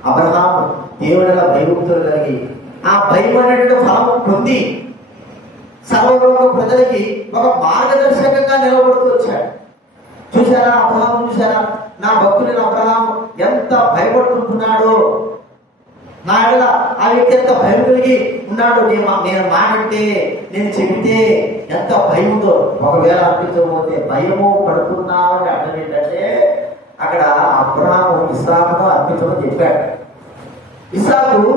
అబ్రహాము దేవుడిలా భయభక్తులు కలిగి ఆ భయం అనేటువంటి ఫలం పొంది సర్వలోక ప్రజలకి ఒక మార్గదర్శకంగా నిలబడుతూ వచ్చాడు. చూసారా అబ్రహాము, చూసారా నా భక్తుడైన అబ్రహాము ఎంత భయపడుతుంటున్నాడో, నా ఎడల ఆ వ్యక్తి ఎంత భయం కలిగి ఉన్నాడు. నేను మానంటే, నేను చెబితే ఎంత భయం ఉందో. ఒకవేళ అనిపించకపోతే భయము పడుతున్నామని అర్థం ఏంటంటే అక్కడ అబ్రహాము ఇస్సాకును అర్పించమని చెప్పాడు. ఇస్సాకు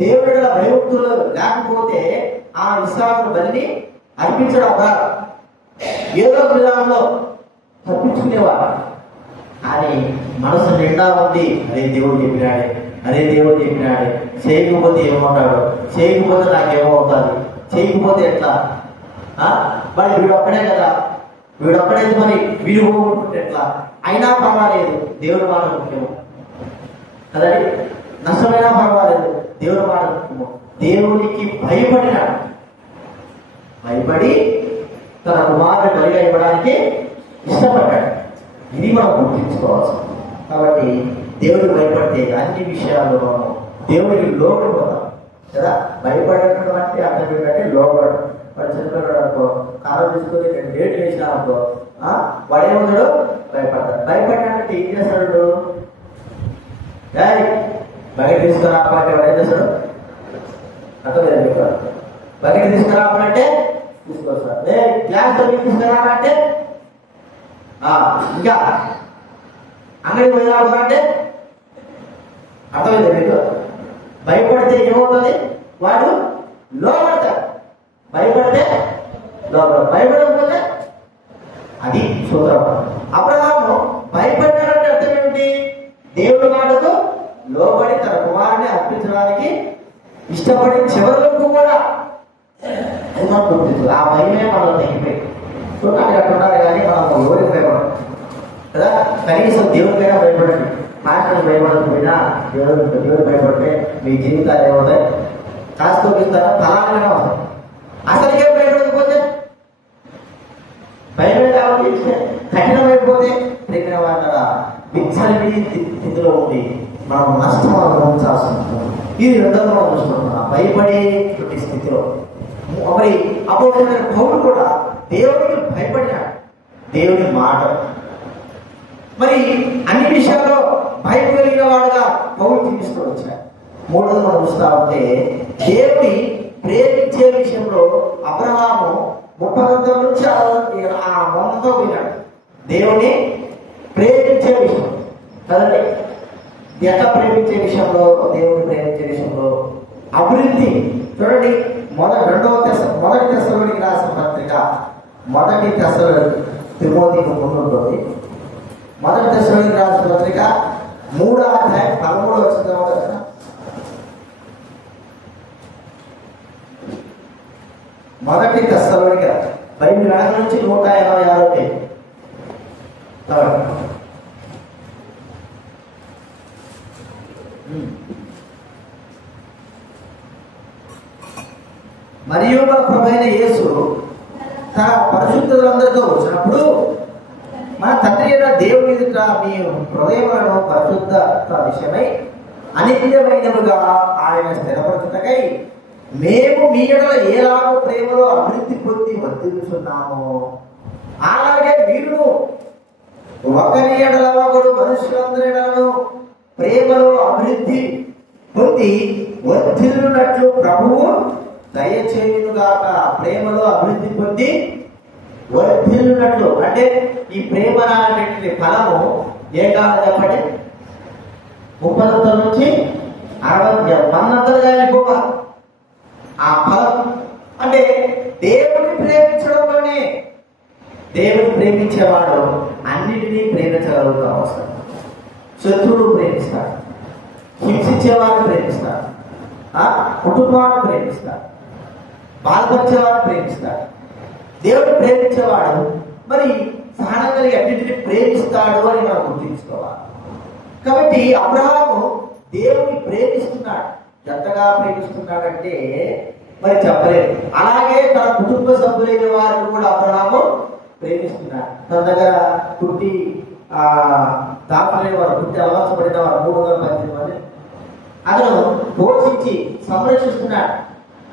దేవుడి భయభక్తులు లేకపోతే ఆ ఇస్సాకును బలిని అర్పించడం అబ్రహాము ఏదో విధానంలో తప్పించుకునేవాడు. కానీ మనసు నిండా ఉంది, అదే దేవుడు చెప్పినాడే, అదే దేవుడు చెప్పినాడే, చేయకపోతే ఏమవుతాడు, చేయకపోతే నాకేమవుతుంది, చేయకపోతే ఎట్లా, మరి వీడొక్కడే కదా, వీడొక్కడైతే మరి వీడు పోగొట్టుకుంటే ఎట్లా, అయినా పర్వాలేదు దేవుడు మాట ముఖ్యము కదండి, నష్టమైనా పర్వాలేదు దేవుడు మాట ముఖ్యము. దేవునికి భయపడినాడు, భయపడి తన కుమారుని బలిగా ఇవ్వడానికి ఇష్టపడ్డాడు. ఇది మనం గుర్తించుకోవాల్సింది. కాబట్టి దేవుడికి భయపడితే అన్ని విషయాల్లో మనం దేవుడికి లోబడిపోతాం కదా. భయపడటం అంటే అర్థం ఏంటంటే లోబడడం. వాడు చనిపోయాడు అనుకో, కాలం తీసుకొని 2 డేట్లు వేసినా అనుకో, వాడేమన్నాడు భయపడతాడు. భయపడ్డాడంటే ఏం చేస్తాడు? బయట తీసుకురావాలంటే వాడు ఏం చేస్తాడు? అర్థం బయట తీసుకురావాలంటే తీసుకొస్తాడు. గ్లాస్ తీసుకురావాలంటే ఇంకా అంగడి పోయినాడంటే అర్థమైంది మీకు. భయపడితే ఏమవుతుంది? వాడు లోపడతాడు. భయపడితే లోపల, భయపడకపోతే అది సూత్రం. అబ్రహాము భయపడ్డాడంటే అర్థం ఏమిటి? దేవుడి మాటకు లోబడి తన కుమారుని అర్పించడానికి ఇష్టపడి చివరి వరకు కూడా అది మనం గుర్తించదు. ఆ భయమే మనం తగ్గిపోయి చూడడానికి అట్టున్నారు. కానీ మనం ఎవరికి భయపడం కదా. కనీసం దేవుడికైనా భయపడండి. మాటలు భయపడకపోయినా దేవుడు భయపడితే మీ జీవితాలు ఏమవుతాయి? కాస్త ఇస్తారా ఫలాలుగానే అవుతాయి. అసలుకే భయపడకపోతే, భయమే కాబట్టి కఠినమైపోతే ప్రేమ వాళ్ళ విచ్చలి స్థితిలో ఉండి మనం నష్టం అనుభవించాల్సి ఉంటుంది. ఇది రెండో మనం చూసుకుంటున్నాం, భయపడేటువంటి స్థితిలో. మరి అపోజిట్ పౌరుడు కూడా దేవుడికి భయపడినాడు, దేవుడి మాట. మరి అన్ని విషయాల్లో భయం కలిగిన వాడుగా పౌరుడు తీసుకొని వచ్చాడు. మూడోది మనం చూస్తా ఉంటే దేవుని ప్రేమించే విషయంలో అబ్రహాము 30 నుంచి ఆ 100 విన్నాడు. దేవుని ప్రేమించే విషయం కదండి. ఎట్లా ప్రేమించే విషయంలో, దేవుని ప్రేమించే విషయంలో అభివృద్ధి చూడండి. మొదటి దశలోనికి రాసిన పత్రిక, మొదటి దశలో తిమోతికి ముందు ఉంటుంది. మొదటి దశలోనికి రాసిన పత్రిక 3వ అధ్యాయం 13వ వచనం కదా. మొదటి దశలోనికి బైబిల్ వెనక నుంచి 186 పేజీ. మరియు మన ప్రభువైన యేసు తన పరిశుద్ధులందరితో వచ్చినప్పుడు మన తండ్రి అయిన దేవుని ఎదుట మీ హృదయములను పరిశుద్ధత విషయమై అనిత్యమైనవిగా ఆయన స్థిరపరచుటకై మేము మీ ఎడల ఎలాగో ప్రేమలో అభివృద్ధి పొంది వర్తిల్లుచున్నామో అలాగే మీరు ఒకరి ఎడల ఒకడు మనుషులందరి ఎడలను ప్రేమలో అభివృద్ధి పొంది వర్ధిల్లునట్లు ప్రభువు దయచేయునుగాక. ప్రేమలో అభివృద్ధి పొంది వర్ధిల్లునట్లు అంటే ఈ ప్రేమ అనేటువంటి ఫలము ఏ కాలం చెప్పండి? 30 నుంచి 60 100గా వెళ్ళిపోవాలి. ఆ ఫలం అంటే దేవుడిని ప్రేమించడంలోనే. దేవుడిని ప్రేమించేవాడు అన్నిటినీ ప్రేమించగలుగుతాం. అవసరం శత్రువులు ప్రేమిస్తాడు, హింసించేవాడు ప్రేమిస్తాడు, కుటుంబాన్ని ప్రేమిస్తాడు, బాధపరిచేవాడు ప్రేమిస్తాడు. దేవుడు ప్రేమించేవాడు మరి సహనం కలిగి అన్నింటినీ ప్రేమిస్తాడు అని మనం గుర్తించుకోవాలి. కాబట్టి అబ్రహాము దేవుని ప్రేమిస్తున్నాడు. ఎంతగా ప్రేమిస్తున్నాడంటే మరి చెప్పలేదు. అలాగే తన కుటుంబ సభ్యులైన వారిని కూడా అబ్రహాము ప్రేమిస్తున్నాడు. తన దగ్గర పుట్టి దాపులైన వారు, పుట్టి అలవాల్సపడిన వారు 318 మంది అతను పోషించి సంరక్షిస్తున్నాడు,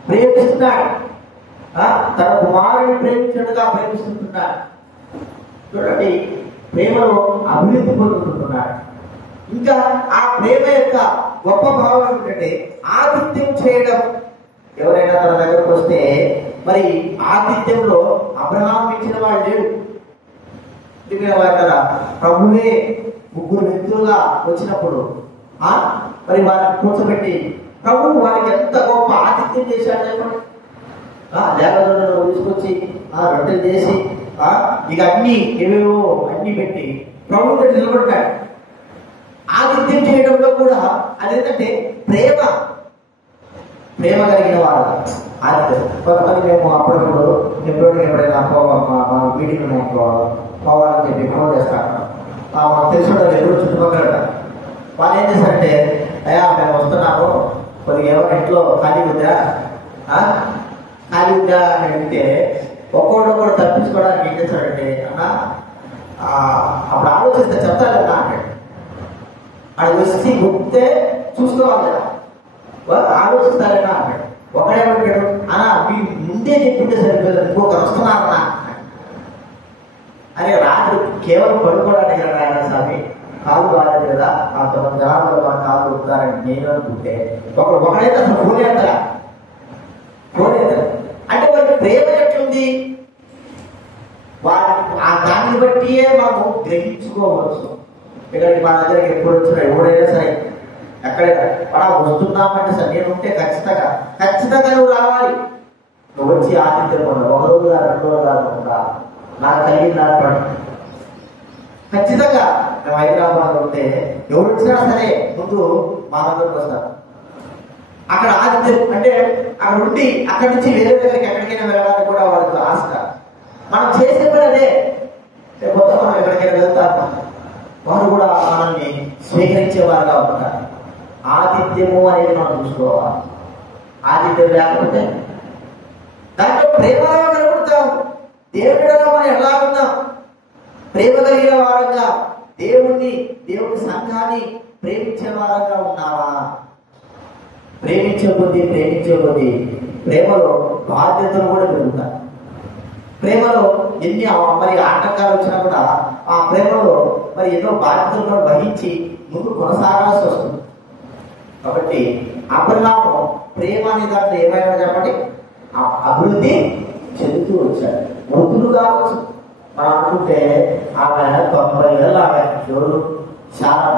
ప్రేమిస్తున్నాడు. తన కుమారుని ప్రేమించినట్టుగా ప్రేమిస్తున్నాడు. చూడండి, ప్రేమలో అభివృద్ధి పొందుతున్నాడు. ఇంకా ఆ ప్రేమ యొక్క గొప్ప భావం ఏంటంటే ఆతిథ్యం చేయడం. ఎవరైనా తన దగ్గరకు వస్తే మరి ఆతిథ్యంలో అబ్రహాం ఇచ్చిన వాడు లేడు. కదా ప్రభువే 3 వ్యక్తులుగా వచ్చినప్పుడు మరి వారిని కూర్చోబెట్టి ప్రభు వారికి ఎంత గొప్ప ఆతిథ్యం చేశాడు చెప్పండి. దేవతలను తీసుకొచ్చి రొట్టెలు చేసి ఇక అన్ని ఏవేవో అన్ని పెట్టి ప్రభు దగ్గర నిలబడ్డాడు. ఆతిథ్యం చేయడంలో కూడా అదేంటంటే ప్రేమ కలిగిన వాడు ఆతిథ్యం. కొంతమంది మేము అప్పుడప్పుడు ఎప్పుడైనా మీటింగ్ పోవాలని చెప్పి ఫోన్ చేస్తాను. మాకు తెలిసిన ఎవరు చుట్టుపక్కల వాళ్ళు ఏం చేశారంటే, అయ్యా మేము వస్తున్నాము, కొద్దిగా ఎవరు ఇంట్లో ఖాళీ ఉందా అని అడిగితే ఒక్కొక్కడు తప్పించుకోవడానికి ఏం చేశాడంటే, అన్నా అప్పుడు ఆలోచిస్తే చెప్తారు కదా అంటాడు. అది వచ్చి గుర్తే చూసుకోవాలి కదా, వాళ్ళు ఆలోచిస్తారేనా అంటాడు. ఒకడేమంటాడు, అన్నా మీకు ముందే చెప్పింటే సరిపోతుంది, ఇంకొకరు వస్తున్నారన్నా. అరే రాత్రి కేవలం పడుకోవడానికి కదా ఆయన స్వామి, కాలు బాగాలేదు కదా, కొంతమంది జనాలు మన కాలు కొడుతారని నేను అనుకుంటే ఒకడైతే అసలు ఫోన్ చేస్తారా అంటే వారికి ప్రేమ ఎట్లుంది దాన్ని బట్టియే మనము గ్రహించుకోవచ్చు. ఇక్కడికి మా దగ్గరికి ఎప్పుడు వచ్చినా ఎవడైనా సరే ఎక్కడైనా మనం వస్తున్నామంటే సరే నేను ఉంటే ఖచ్చితంగా నువ్వు రావాలి. నువ్వు వచ్చి ఆతిథ్యం ఉండవు. 1 రోజు 2 రోజులు కాకుండా నాకు కలిగిన దాంట్లో ఖచ్చితంగా మేము హైదరాబాద్ ఉంటే ఎవరు వచ్చినా సరే ముందు మా దగ్గరకు వస్తారు. అక్కడ ఆతిథ్యం అంటే అక్కడ ఉండి అక్కడి నుంచి వేరే దగ్గరికి ఎక్కడికైనా వెళ్ళడానికి కూడా వాళ్ళకి ఆశ. మనం చేసే పని అదే. మొత్తం మనం ఎక్కడికైనా వెళ్తాము, వారు కూడా మనల్ని స్వీకరించేవారుగా ఉంటారు. ఆతిథ్యము అనేది మనం చూసుకోవాలి. ఆతిథ్యం లేకపోతే దాంట్లో ప్రేమగా కనబడతాం. దేవుడిగా మనం ఎలా ఉన్నాం? ప్రేమ కలిగిన వారంగా దేవుడి సంఘాన్ని ప్రేమించే వారంగా ఉన్నావా? ప్రేమించే కొద్దీ ప్రేమలో బాధ్యతలు కూడా పెరుగుతాయి. ప్రేమలో ఎన్ని మరి ఆటంకాలు వచ్చినా కూడా ఆ ప్రేమలో మరి ఎన్నో బాధ్యతలను వహించి ముందు కొనసాగాల్సి వస్తుంది. కాబట్టి అబ్రహాము ప్రేమ అనే దాంట్లో ఏమైనా చెప్పండి అభివృద్ధి చెందుతూ వచ్చాడు. వృద్ధులు కావచ్చు. మనం అనుకుంటే ఆమె 90 ఏళ్ళు ఆమె ఎవరు చాలా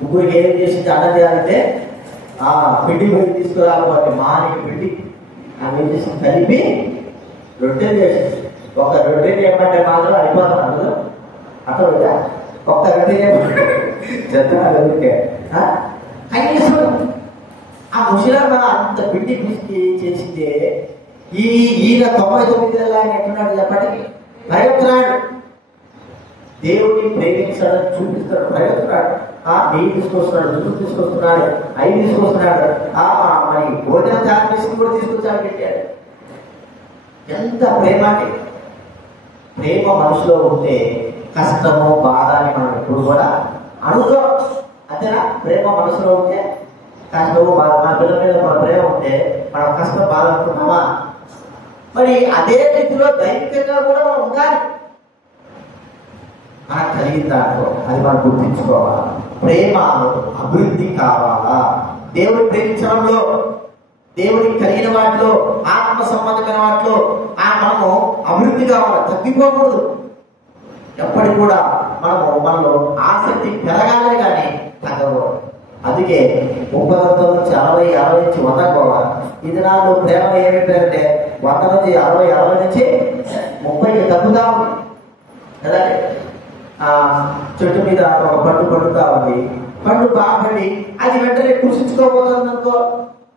ముగ్గురికి ఏం చేసింది అన్నం చేయాలంటే పిండి పోయి తీసుకురావాలి. మానికి పిండి ఆమె ఏం చేసి కలిపి రొట్టెలు చేసింది. ఒక రొట్టెని ఏమంటే మాత్రం అయిపోతాను అక్కడ ఒక్క రొట్టెని చెప్తే కనీసం ఆ ముసలామ అంత పిండి పిసికి చేసిందే ఈయన 99 ఏళ్ళ ఆయన ఎట్టున్నాడు చెప్పండి. ప్రయత్నాడు దేవుడిని ప్రేమించడం చూపిస్తాడు. ప్రయత్నాడు నెయ్యి తీసుకొస్తున్నాడు, జుట్టు తీసుకొస్తున్నాడు, అవి తీసుకొస్తున్నాడు, మరి భోజనం తయారు చేసి కూడా తీసుకొచ్చాడు, పెట్టాడు. ఎంత ప్రేమ అంటే ప్రేమ మనసులో ఉంటే కష్టము బాధ అని మనం ఎప్పుడు కూడా అనుకోం. అంతేనా? ప్రేమ మనసులో ఉంటే కష్టము బాధ. మన పిల్లల మీద మన ప్రేమ ఉంటే మన కష్టం బాధపడుతున్నామా? మరి అదే రీతిలో దైవికంగా కూడా మనం ఉండాలి. మనకు కలిగిన దాంట్లో అది మనం గుర్తించుకోవాలా. ప్రేమలో అభివృద్ధి కావాలా. దేవుని ప్రేమించడంలో, దేవుడికి కలిగిన వాటిలో, ఆత్మ సంబంధమైన వాటిలో మనము అభివృద్ధి కావాలి, తగ్గిపోకూడదు. ఎప్పటికి కూడా మనలో ఆసక్తి పెరగాలి కానీ తగ్గకూడదు. అందుకే 30 నుంచి 60 నుంచి 100 పోవాలి. ఇది నాకు ప్రేమ ఏమిటంటే 100 నుంచి 60 నుంచి 30 తగ్గుతా ఉంది కదా. చెట్టు మీద ఒక పండు పండుతా ఉంది. పండు బాగుపడి అది వెంటనే కృషించుకోబోతుంది అనుకో,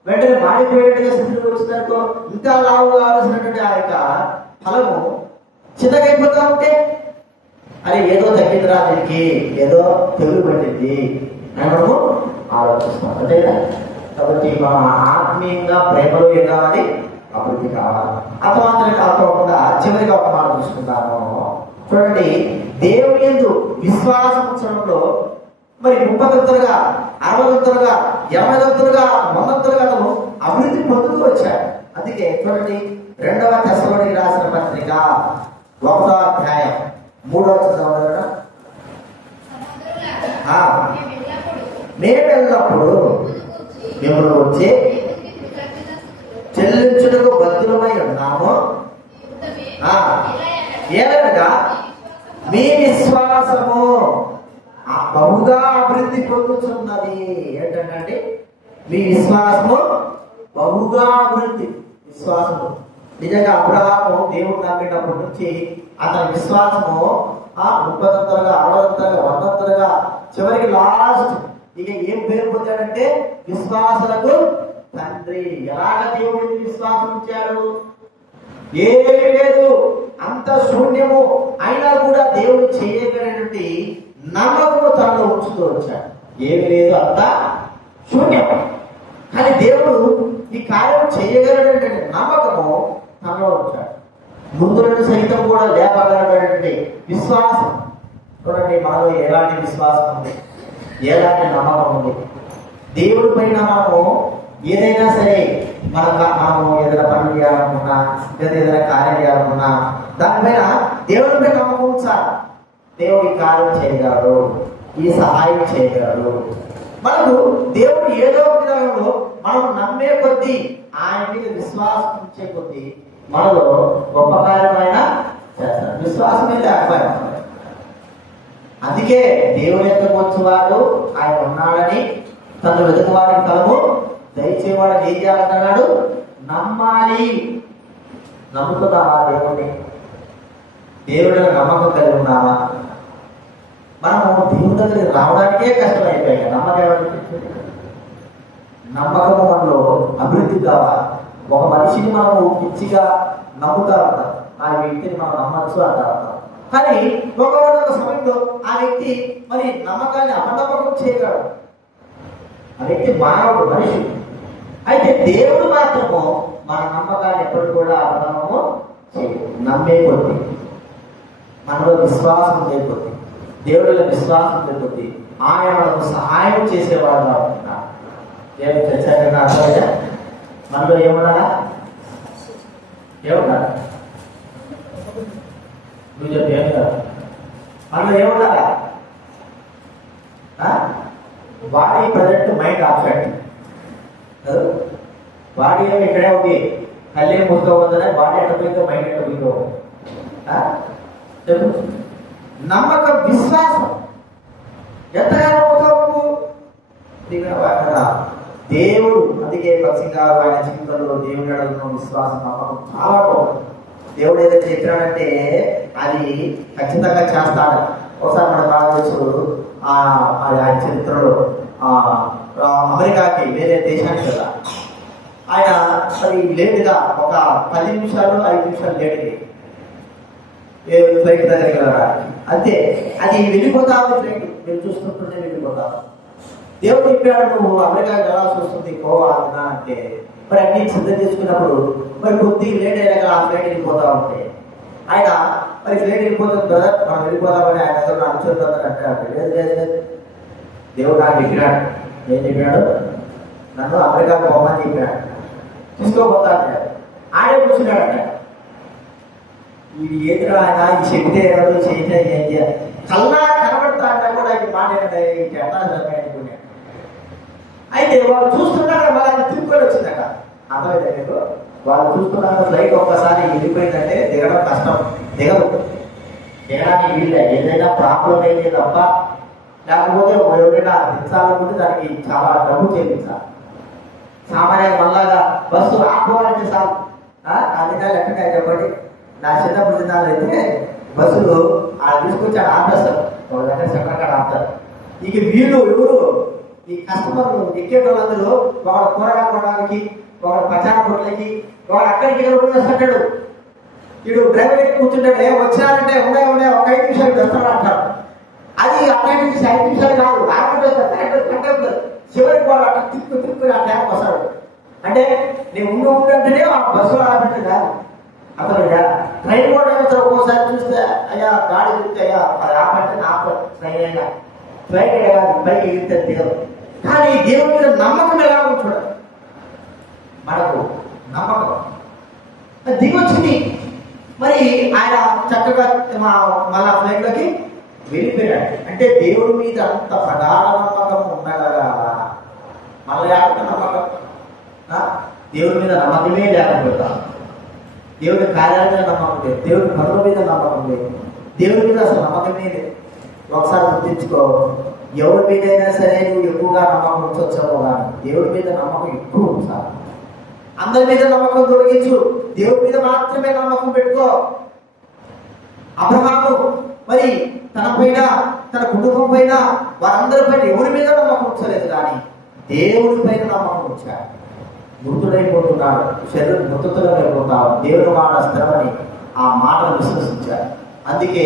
వెంటనే మాడిపోయేట్టుగా స్థితిలో వచ్చిందనుకో, ఇంకా లావు కావాల్సినటువంటి ఆ యొక్క ఫలము చిన్నగైపోతా ఉంటే అరే ఏదో తగ్గిందిరా, దీనికి ఏదో తెగులు పట్టింది అని మనము ఆలోచిస్తాం అంతేనా. కాబట్టి మనం ఆత్మీయంగా ప్రేమలో ఏం కావాలి? అభివృద్ధి కావాలి. అంత మాత్రమే కాకుండా చివరిగా ఒక మాట చూసుకుంటాము. చూడండి, దేవుని యందు విశ్వాసం ఉంచడంలో మరి 30 60 80 100 అతను అభివృద్ధి పొందుతూ వచ్చాడు. అందుకే చూడండి, 2వ తెస్సలోనికీయులకు రాసిన పత్రిక 1వ అధ్యాయం 3వ వచనం. మేము వెళ్ళినప్పుడు మిమ్మల్ని వచ్చి చెల్లించుటకు బద్ధులమై ఉన్నాము. ఏదనగా మీ విశ్వాసము బహుగా అభివృద్ధి పొందుతున్నది. ఏంటంటే మీ విశ్వాసము బహుగా అభివృద్ధి. విశ్వాసము నిజంగా అబ్రహాము దేవుడు నమ్మినప్పటి నుంచి అతని విశ్వాసము 30 60 100 చివరికి లాస్ట్ ఇక ఏం పేరు పొందాడంటే విశ్వాసులకు తండ్రి. ఎలాగ దేవుడిని విశ్వాసం ఇచ్చాడు? ఏమీ లేదు, అంత శూన్యము అయినా కూడా దేవుడు చేయగలిగినటువంటి నమ్మకము తనలో ఉంచుతూ వచ్చాడు. ఏమి లేదు, అంత శూన్యం, కానీ దేవుడు ఈ కార్యం చేయగలిగినటువంటి నమ్మకము తనలో వచ్చాడు. ముందు నుండి సైతం కూడా లేపగలటువంటి విశ్వాసం. చూడండి, మనలో ఎలాంటి విశ్వాసం ఉంది, ఎలాంటి నమ్మకం ఉంది. దేవుడి పైన మనము ఏదైనా సరే మనము ఏదైనా పనులు చేయాలనుకున్నా, లేదా ఏదైనా కార్యం చేయాలనుకున్నా దానిపైన దేవుడిపై నమ్మకం ఉంచాలి. దేవుడి కార్యం చేయగలడు, ఈ సహాయం చేయగలడు. మనకు దేవుడు ఏదో ఒక విధానంలో మనం నమ్మే కొద్దీ, ఆయన మీద విశ్వాసం ఉంచే కొద్దీ మనలో గొప్ప కార్యమైన చేస్తాడు. విశ్వాసం మీద అభిప్రాయం. అందుకే దేవుని యొక్క వచ్చేవాడు ఆయన ఉన్నాడని, తను వెతుకువాడిని ఫలము దయచేవాడని ఏం చేయాలంటున్నాడు? నమ్మాలి. నమ్ముతున్నావా దేవుడిని? దేవుడిని నమ్మకం కలిగి ఉన్నావా? మనము దేవుడి దగ్గరికి రావడానికే కష్టమైపోయాయి. నమ్మకము మనలో అభివృద్ధి కావాలి. ఒక మనిషిని మనము పిచ్చిగా నమ్ముతా ఉంటాం, ఆ వ్యక్తిని మనం నమ్మచ్చు అంటా ఉంటాం. కానీ ఒక సమయంలో ఆ వ్యక్తి మరి నమ్మకాన్ని అపనమ్మకం చేయగలడు. ఆ వ్యక్తి మానవుడు, మనిషి. అయితే దేవుడు మాత్రము మన నమ్మకాన్ని ఎప్పటికీ కూడా అపనమ్మకము చేయడు. నమ్మే కొద్ది, మనలో విశ్వాసం ఉండే కొద్ది, దేవుడిలో విశ్వాసం ఉండే కొద్ది ఆయన మనకు సహాయం చేసేవాడుగా ఉంటున్నాడు. దేవుడు తెచ్చాక అర్థమైనా మనలో ఏమన్నా ఏమన్నా నువ్వు చెప్పి ఏం కాదు. మనలో ఏమన్నారా? Body present, mind absent. Body ఏమి ఇక్కడే ఉంది, కళ్ళే మూసుకోవద్దనే బాడీ ఎట్టపోయిందో మైండ్ ఎట్టపోయిందో. చెప్పు. నమ్మకం, విశ్వాసం ఎంతగా నమ్ముతావు? దేవుడు. అందుకే పక్షిగా ఆయన జీవితంలో దేవుడు అడుగుతున్న విశ్వాసం, నమ్మకం చాలా బాగుంది. దేవుడు ఏదైతే చెప్పాడంటే అది ఖచ్చితంగా చేస్తాడు. ఒకసారి మన బాగా తెలుసు, ఆయన చరిత్రలో అమెరికాకి వేరే దేశానికి కదా ఆయన మరి లేటుగా ఒక 10 నిమిషాలు 5 నిమిషాలు లేటుకి ఫ్లైట్ దగ్గరికి వెళ్ళడానికి. అంతే, అది వెళ్ళిపోతా ఉంది ఫ్లైట్. మీరు చూస్తుంటే వెళ్ళిపోతా. దేవుడు చెప్పాడు, నువ్వు అమెరికాకి వెళ్ళాల్సి వస్తుంది, పోవాలన్నా అంటే మరి అన్ని సిద్ధం చేసుకున్నప్పుడు మరి కొద్ది లేట్ అయినాక ఆ ఫ్లైట్ వెళ్ళిపోతా ఉంటే ఆయన మరి ఫ్లైట్ వెళ్ళిపోతుంది కదా, మనం వెళ్ళిపోదామని ఆయన దగ్గర అనుసరిద్దామని అంటాడు. లేదు లేదు లేదు, దేవుడు నాకు చెప్పినాడు. ఏం చెప్పినాడు? నన్ను అమెరికాకు పోమని చెప్పినాడు. తీసుకోపోతాను. ఆడే కూర్చున్నాడట. ఇది ఏదిరా ఆయన, ఈ శక్తి ఏదో చేయితే ఏం చేయాలి, కల్లా కనబడతా అన్నా కూడా ఇది మాట అనుకున్నాడు. అయితే వాళ్ళు చూస్తున్నాక వాళ్ళని తిరుక్కొని వచ్చిందట. అర్థమైందా మీకు? వాళ్ళు చూస్తున్నాక ఫ్లైట్ ఒక్కసారి వెళ్ళిపోయిందంటే దిగడం కష్టం, దిగదు. దిగడానికి వీళ్ళే, ఏదైనా ప్రాబ్లం అయితే తప్ప, లేకపోతే ఎవరైనా దించాలనుకుంటే దానికి చాలా డబ్బు చెల్లించాలి. సామాన్యంగా మళ్ళాగా బస్సు ఆపుకోవాలంటే చాలు. అందుకే ఎక్కడ చెప్పండి, నా చిన్నప్పుడు దినాలు అయితే బస్సులు తీసుకొచ్చి ఆపేస్తారు, ఒక దగ్గర చక్కగా ఆపుతారు. ఇక వీళ్ళు ఎవరు ఈ కస్టమర్లు ఎక్కేటోళ్ళందరూ ఒకడు కూరగాయలు కొనడానికి, ఒకడు పచారం కొట్లకి, ఒకడు అక్కడికి వస్తుంటాడు. వీడు డ్రైవర్ ఎక్కి కూర్చుంటాడు. వచ్చారంటే ఉండే ఒక 5 నిమిషాలు తెస్తాడు అంటారు. అది అక్కడి నుంచి 5 నిమిషాలు కాదు, 6 గంటలు చివరికి వాడు అట్లా తిప్పుకుని ఆ టైంకి వస్తాడు. అంటే నేను ఉండంటేనే ఆ బస్సులో ఆపేట్టు కాదు. అతను ట్రైన్ కూడా ఒక్కోసారి చూస్తే అయ్యా గాడి తిరిగితే అయ్యా అది ఆపంటే ట్రైన్ అయినా ఫ్లైట్ కాదు, పైకి ఎగిరితే దిగదు. కానీ దేవుడి మీద నమ్మకం ఎలా చూడాలి, మనకు నమ్మకం దిగి వచ్చింది. మరి ఆయన చక్కగా మళ్ళా ఫ్లైట్లోకి వెళ్ళిపోయాడు. అంటే దేవుడి మీద అంత ప్రగాఢ నమ్మకం ఉండగలగా, మళ్ళీ లేకపోతే నమ్మకం, దేవుడి మీద నమ్మకమే లేకపోతా, దేవుడి కార్యాల మీద నమ్మకం లేదు, దేవుడి పనుల మీద నమ్మకం లేదు, దేవుడి మీద అసలు నమ్మకమే లేదు. ఒకసారి గుర్తించుకో, ఎవరి మీదైనా సరే నువ్వు ఎక్కువగా నమ్మకం ఉంచవచ్చావు, కానీ దేవుడి మీద నమ్మకం ఎక్కువ ఉంచాలి. అందరి మీద నమ్మకం తొలగించు, దేవుడి మీద మాత్రమే నమ్మకం పెట్టుకో. అబ్రహాము మరి తన పైన, తన కుటుంబం పైన, వారందరి పైన ఎవరి మీద నమ్మకం ఉంచలేదు, కానీ దేవుడి పైన నమ్మకం ఉంచాడు. మృతుడైపోతున్నాడు, శరీరం మృతులైపోతాడు, దేవుడు మాట స్థిరమని ఆ మాటను విశ్వసించాడు. అందుకే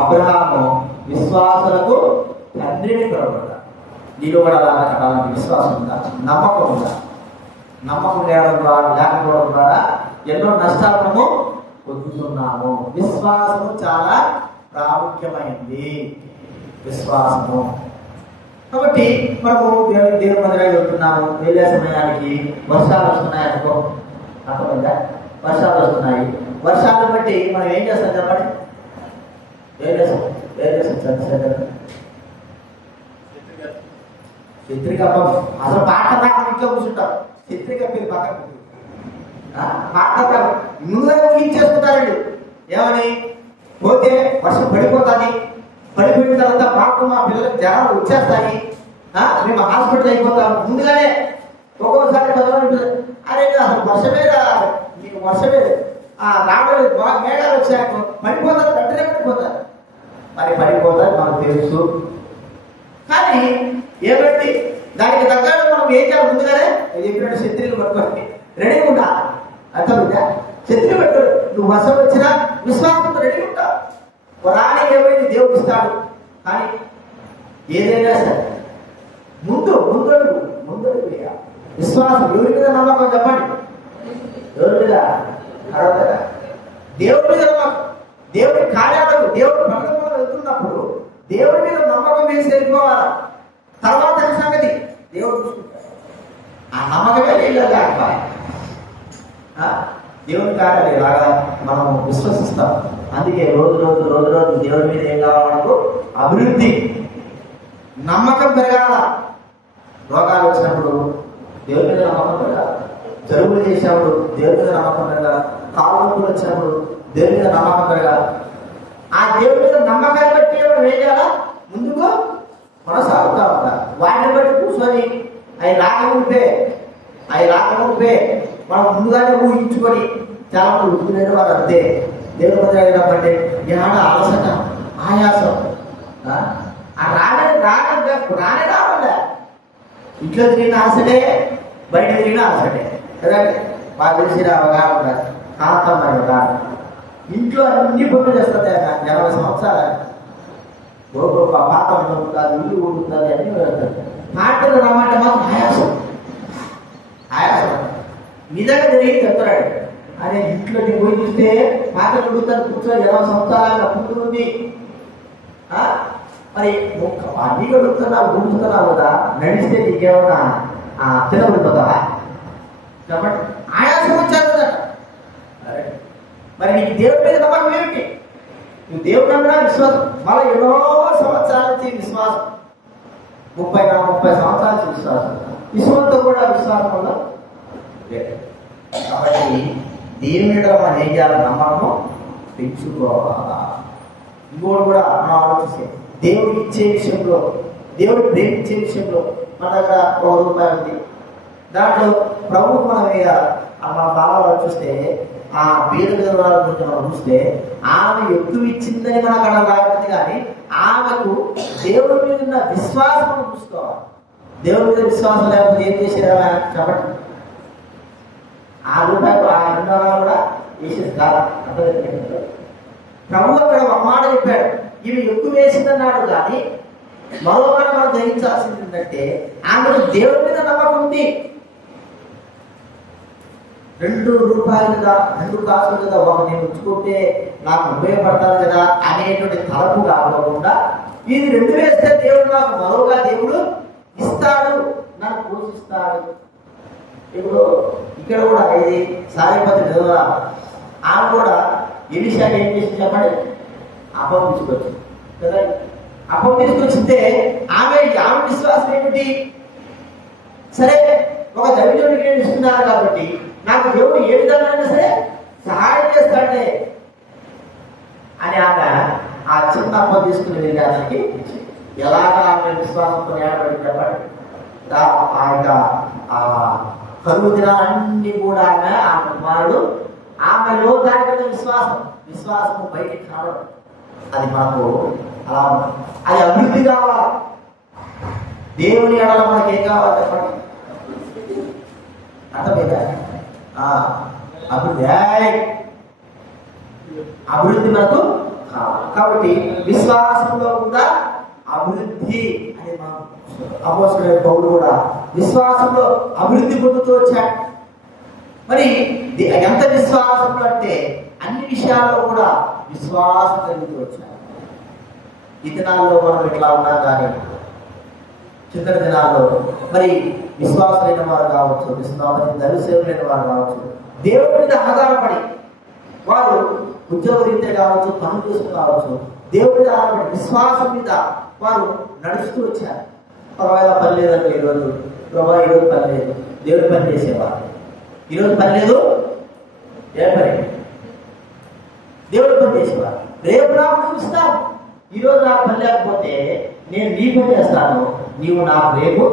అబ్రహాము విశ్వాసులకు తండ్రిని పిలువబడ్డాడు. నీలో కూడా అలాగా కట్టాలని విశ్వాసం ఉందా, నమ్మకం ఉందా? నమ్మకం లేకపోవడం ద్వారా ఎన్నో నష్టాలను పొందుతున్నాము. విశ్వాసము చాలా ప్రాముఖ్యమైనది, విశ్వాసము. కాబట్టి మనము దేవుని మందిరానికి వెళ్తున్నాము, వెళ్ళే సమయానికి వర్షాలు వస్తున్నాయి అనుకో, అర్థమైందా? వర్షాలు వస్తున్నాయి, వర్షాలను బట్టి మనం ఏం చేస్తాం చెప్పండి? ఏం చేస్తాం? చిత్రికప్పం. అసలు పాట రాకుండా ఇంట్లో కూర్చుంటాం, చిత్రికప్పి పక్కన పాట ముందుగా ఊహించేసుకుంటారండి. ఏమని పోతే వర్షం పడిపోతుంది, పడిపోయిన తర్వాత పాపం మా పిల్లలకు జ్వరాలు వచ్చేస్తాయి, మేము హాస్పిటల్ అయిపోతాం ముందుగానే. ఒక్కోసారి అరే అసలు వర్షమే మీకు వర్షమే రావలేదు, బాగా మేఘాలు వచ్చాక పడిపోతారు, వెంటనే పడిపోతారు. మరి పడిపోతారు మనకు తెలుసు, కానీ ఏమంటే దానికి తగ్గట్టు మనం ఏం చేయాలి? ముందుగానే చెప్పినట్టు శత్రువులు పట్టుకొని రెడీ ఉంటా. అర్థమైందా? శత్రువు పెట్టుకోడు, నువ్వు వర్షం వచ్చినా విశ్వాసంతో రెడీ ఉంటా. రాని ఏమైంది దేవుడు ఇస్తాడు, కానీ ఏదైనా సరే ముందడుగు విశ్వాసం. ఎవరి మీద నమ్మకం చెప్పండి? ఎవరి మీద? అడగదా? దేవుడి మీద నమ్మకం. దేవుడి కార్యాలకు, దేవుడి పనులకు వెళ్తున్నప్పుడు దేవుడి మీద నమ్మకం వేసి వెళ్ళిపోవాలా. తర్వాత సంగతి దేవుడు చూసుకుంటాడు. ఆ నమ్మకమే లేదా దేవుని కార్యాలు ఇలాగా మనం విశ్వసిస్తాం. అందుకే రోజు దేవుడి మీద ఏం కావాలనుకో? అభివృద్ధి, నమ్మకం పెరగాల. రోగాలు వచ్చినప్పుడు దేవుడి మీద నమ్మకం పెరగాల, జలుబులు చేసినప్పుడు దేవుడి మీద నమ్మకం పెరగాల, కాలు వచ్చినప్పుడు దేవుడి మీద నమ్మకం పెరగాల. ఆ దేవుడి మీద నమ్మకాన్ని బట్టి మనం ఏం చేయాలా? ముందుకు కొనసాగుతా ఉంటా. వాటిని బట్టి కూర్చొని అవి రాకముందే మనం ముందుగానే ఊహించుకొని చాలా మంది ఉట్టుకునే వారు అంతే. దేవుడి మీద అయినప్పంటే జ్ఞాన అలసట, ఆయాసం, రానే రావలే. ఇంట్లో తిరిగిన అలసటే, బయట తిరిగిన అలసటే కదండి. బాగా తెలిసిన అవగాహన కాంతమ్మ కదా, ఇంట్లో అన్ని పనులు చేస్తుంది. 80 సంవత్సరాలు పాత ఉంటుంది, ఇల్లు ఊడుతుంది, అన్ని మాటలు రమ్మంటే మాత్రం ఆయాసం నిజంగా జరిగి చెప్తాడు. అదే ఇంట్లో నీ పోయి చూస్తే పాటలు ఉడుతుంది, కూర్చొని 20 సంవత్సరాల కూర్చుంది. మరి అన్ని కడుగుతున్నావు, ఊడుతున్నావు కదా, నడిస్తే నీకేమన్నా తినబడిపోతావా? కాబట్టి ఆయాసం వచ్చారు. మరి నీకు దేవుడి మీద నమ్మకం ఏమిటి? నువ్వు దేవుడు అన్నా విశ్వాసం, మళ్ళీ ఎన్నో సంవత్సరాల నుంచి విశ్వాసం, 30 సంవత్సరాల నుంచి విశ్వాసం, విశ్వంతో కూడా విశ్వాసం వల్ల. కాబట్టి దేవుని మీద మనం ఏం చేయాలి? నమ్మకము పెంచుకోవాలా. ఇంకోటి కూడా మనం ఆలోచిస్తే దేవుడు ఇచ్చే విషయంలో, దేవుడు ప్రేమించే విషయంలో మన దగ్గర ₹1 ఉంది, దాంట్లో ప్రభు మనం వేయాలి. మన భావాలు చూస్తే ఆ బీద విధవరాల గురించి మనం చూస్తే ఆమె ఎక్కువ ఇచ్చిందని మనకు అక్కడ రాకపోతే కానీ ఆమెకు దేవుడి మీద ఉన్న విశ్వాసం మనం చూసుకోవాలి. దేవుడి మీద విశ్వాసం లేకపోతే ఏం చేసేదా చెప్పండి? ₹1 ఆ కూడా వేసేస్తారు. ప్రభు అక్కడ ఒక మాట చెప్పాడు, ఇవి ఎక్కువ వేసిందన్నాడు. కానీ మరో మాట మనం గ్రహించాల్సింది ఏంటంటే ఆమెకు దేవుడి మీద నమ్మకం ఉంది. ₹2 కదా, 2 కాసులు కదా, ఒక నేను ఉంచుకుంటే నాకు ఉపయోగపడతాను కదా అనేటువంటి తలపు కాకుండా ఇది 2 వేస్తే దేవుడు నాకు మరోగా దేవుడు ఇస్తాడు, నన్ను పోషిస్తాడు. ఇప్పుడు ఇక్కడ కూడా ఇది సారేపతి విధవ ఆమె కూడా ఎలిషా ఏం చేసి చెప్పండి? అప్పం తీసుకొచ్చింది కదా. అప్పం తీసుకొచ్చితే ఆమె విశ్వాసం ఏమిటి? సరే, ఒక దైవజనుడికి నేను ఇస్తున్నాను కాబట్టి నాకు దేవుడు ఏ విధంగా సరే సహాయం చేస్తాడే అని ఆమె ఆ చిన్న అప్పం తీసుకుని వెళ్ళి అతనికి ఎలాగా ఆమె విశ్వాసంతో ఏడబడి చెప్పండి. ఆ యొక్క కరువు దినాలన్నీ కూడా ఆమె కుమారుడు ఆమెలో దాని విశ్వాసము బయటికి కావడం, అది మనకు అలా అది అభివృద్ధి కావాలి. దేవుని ఎడల మనకి ఏం కావాలి చెప్పండి? అర్థమైందా? అభివృద్ధి మనకు కావాలి. కాబట్టి విశ్వాసంలో కూడా అభివృద్ధి అని మనం అపోస్తలుడైన పౌలు కూడా విశ్వాసంలో అభివృద్ధి పొందుతూ వచ్చాడు. మరి ఎంత విశ్వాసంలో అంటే అన్ని విషయాల్లో కూడా విశ్వాసం కలుగుతూ వచ్చాడు. ఈ దినాల్లో మనం ఇట్లా ఉన్నాం, కానీ చిన్న దినాల్లో మరి విశ్వాసమైన వారు కావచ్చు, దైవసేవులైన వారు కావచ్చు, దేవుడి మీద ఆధారపడి వారు ఉద్యోగరీత్యా కావచ్చు, పనులు చేసుకుని కావచ్చు, దేవుడి మీద ఆధారపడి విశ్వాసం మీద వారు నడుస్తూ వచ్చారు. ఒకవేళ పని లేదంటే ఈరోజు ప్రభా ఈరోజు పని లేదు, దేవుడి పని చేసేవారు. ఈరోజు పని లేదు, ఏ పని? దేవుడి పని చేసేవారు. రేపు నాకు చూపిస్తాను. ఈరోజు నాకు పని లేకపోతే నేను నీ పని చేస్తాను, నీవు నాకు రేపు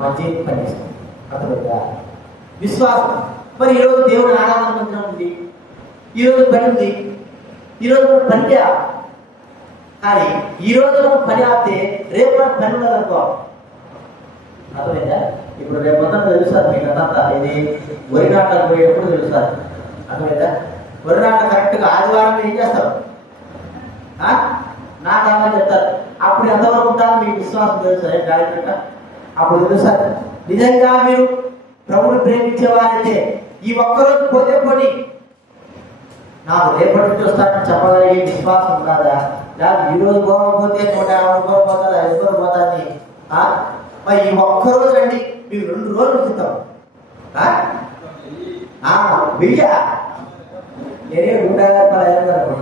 మంచి పని చేస్తాను. అర్థమైందా? విశ్వాసం. మరి ఈరోజు దేవుడు ఆరాధన మందిరం ఉంది, ఈరోజు పని ఉంది, ఈరోజు పని చేయాలి. కానీ ఈరోజు మనం పని ఆపితే రేపు పని ఉన్నదనుకో. అర్థమైందా? ఇప్పుడు రేపు మొత్తం తెలుస్తారు మీకు అంతా. ఇది వరి నాటకు పోయేటప్పుడు తెలుస్తారు. అర్థమైందా? వరి నాట కరెక్ట్గా ఆదివారం ఏం చేస్తారు? నాటాలని చెప్తారు. అప్పుడు ఎంతవరకు ఉంటారు మీకు విశ్వాసం తెలుస్తుంది జాగ్రత్తగా. అప్పుడు తెలుస్తారు నిజంగా మీరు ప్రభువుని ప్రేమించేవారైతే ఈ ఒక్కరోజు పోతే పోనీ నాకు రేపటి నుంచి వస్తానని చెప్పగలిగే విశ్వాసం ఉండాలా? లేదా ఈ రోజు పోకపోతే 150 రూపాయలు పోతుంది, 5 రూపాయలు పోతుంది. మరి ఈ ఒక్కరోజు రండి, మీకు 2 రోజులు చూస్తాం. 1000 నేనే 150 రూపాయలు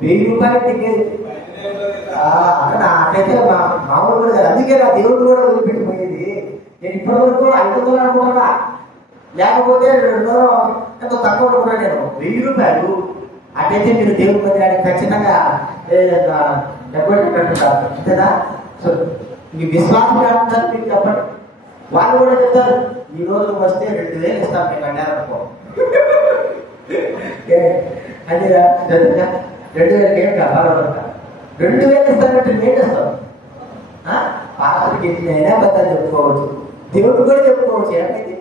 1000 రూపాయలు టికెట్ నాకైతే మామూలు కూడా. అందుకే నా దేవుడు కూడా వదిలిపెట్టిపోయేది. నేను ఇప్పటి వరకు 500 అనుకుంటున్నా, లేకపోతే 200 ఎంతో తక్కువ అనుకున్నా. నేను 1000 రూపాయలు అటైతే మీరు దేవుడి మందిరానికి ఖచ్చితంగా డెబ్బై కట్టుంటారు అంతేనా? సో మీకు విశ్వాసం కాదు మీకు చెప్పండి. వాళ్ళు కూడా చెప్తారు ఈ రోజు వస్తే 2000 ఇస్తాం మీకు అన్నారనుకో. అదేరా 2000 ఏం కాదు, 2000 ఇస్తానంటే నేను ఇస్తాను. పాత్రకి అయినా బద్దాలు చెప్పుకోవచ్చు, దేవుడు కూడా చెప్పుకోవచ్చు. ఏమైంది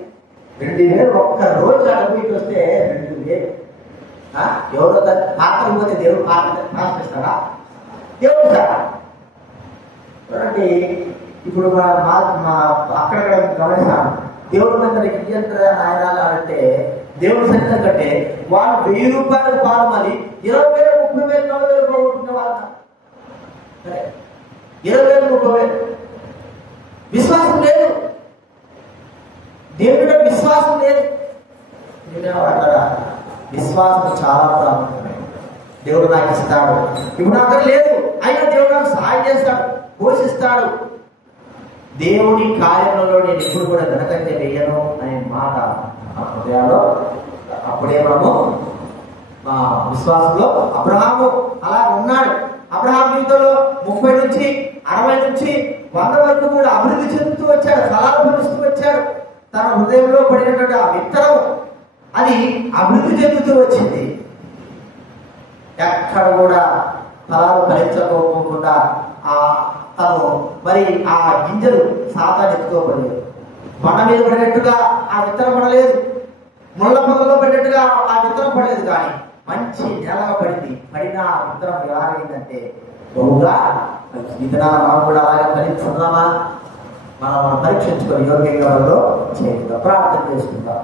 2000 ఒక్క రోజు అడుగుకి వస్తే 2000 ఎవరో పాత్ర పోతే దేవుడు పాత్ర ఇస్తాడా? దేవుడు ఇస్తాడా? చూడండి, ఇప్పుడు అక్కడక్కడ గమనిస్తాను. దేవుడి మీద ఆయన అంటే దేవుడి సన్నిధి కంటే వాళ్ళు 1000 రూపాయలు పాలు మరి 20,000, 30,000, 40,000 పోగొట్టుకునే వాళ్ళ 20,000, 30,000 విశ్వాసం లేదు. దేవుడి విశ్వాసం విశ్వాసం చాలా ప్రాముఖ్యమైనది. దేవుడు నాకు ఇస్తాడు, ఇప్పుడు నా దగ్గర లేదు అయినా దేవుడు నాకు సహాయం చేస్తాడు, పోషిస్తాడు. దేవుడి కార్యంలో నేను ఎప్పుడు కూడా వెనకంటే వేయను అనే మాట ఆ హృదయాల్లో. అప్పుడే మనము విశ్వాసంలో అబ్రహాము అలా ఉన్నాడు. అబ్రహాం జీవితంలో 30 నుంచి 60 నుంచి 100 వరకు కూడా అభివృద్ధి చెందుతూ వచ్చాడు, ఫలాలు ఫలిస్తూ వచ్చాడు. తన హృదయంలో పడినటువంటి ఆ విత్తనం అది అభివృద్ధి చెందుతూ వచ్చింది. ఎక్కడ కూడా ఫలాలు ఫలించకపోకుండా తను మరి ఆ గింజలు సాతాను ఎత్తుకోబడలేదు. బండ మీద పడినట్టుగా ఆ విత్తనం పడలేదు, ముళ్ళ పొదల్లో పడినట్టుగా ఆ విత్తనం పడలేదు, కానీ మంచి నేలగా పడింది. పడిన ఆ విత్తనం ఎలాగైందంటే బహుగా విత్తనాలు మనం కూడా అలాగే ఫలించుకుందామా? మనం పరీక్షించుకొని యోగ్యంగా చేద్దాం, ప్రార్థన చేసుకుందాం.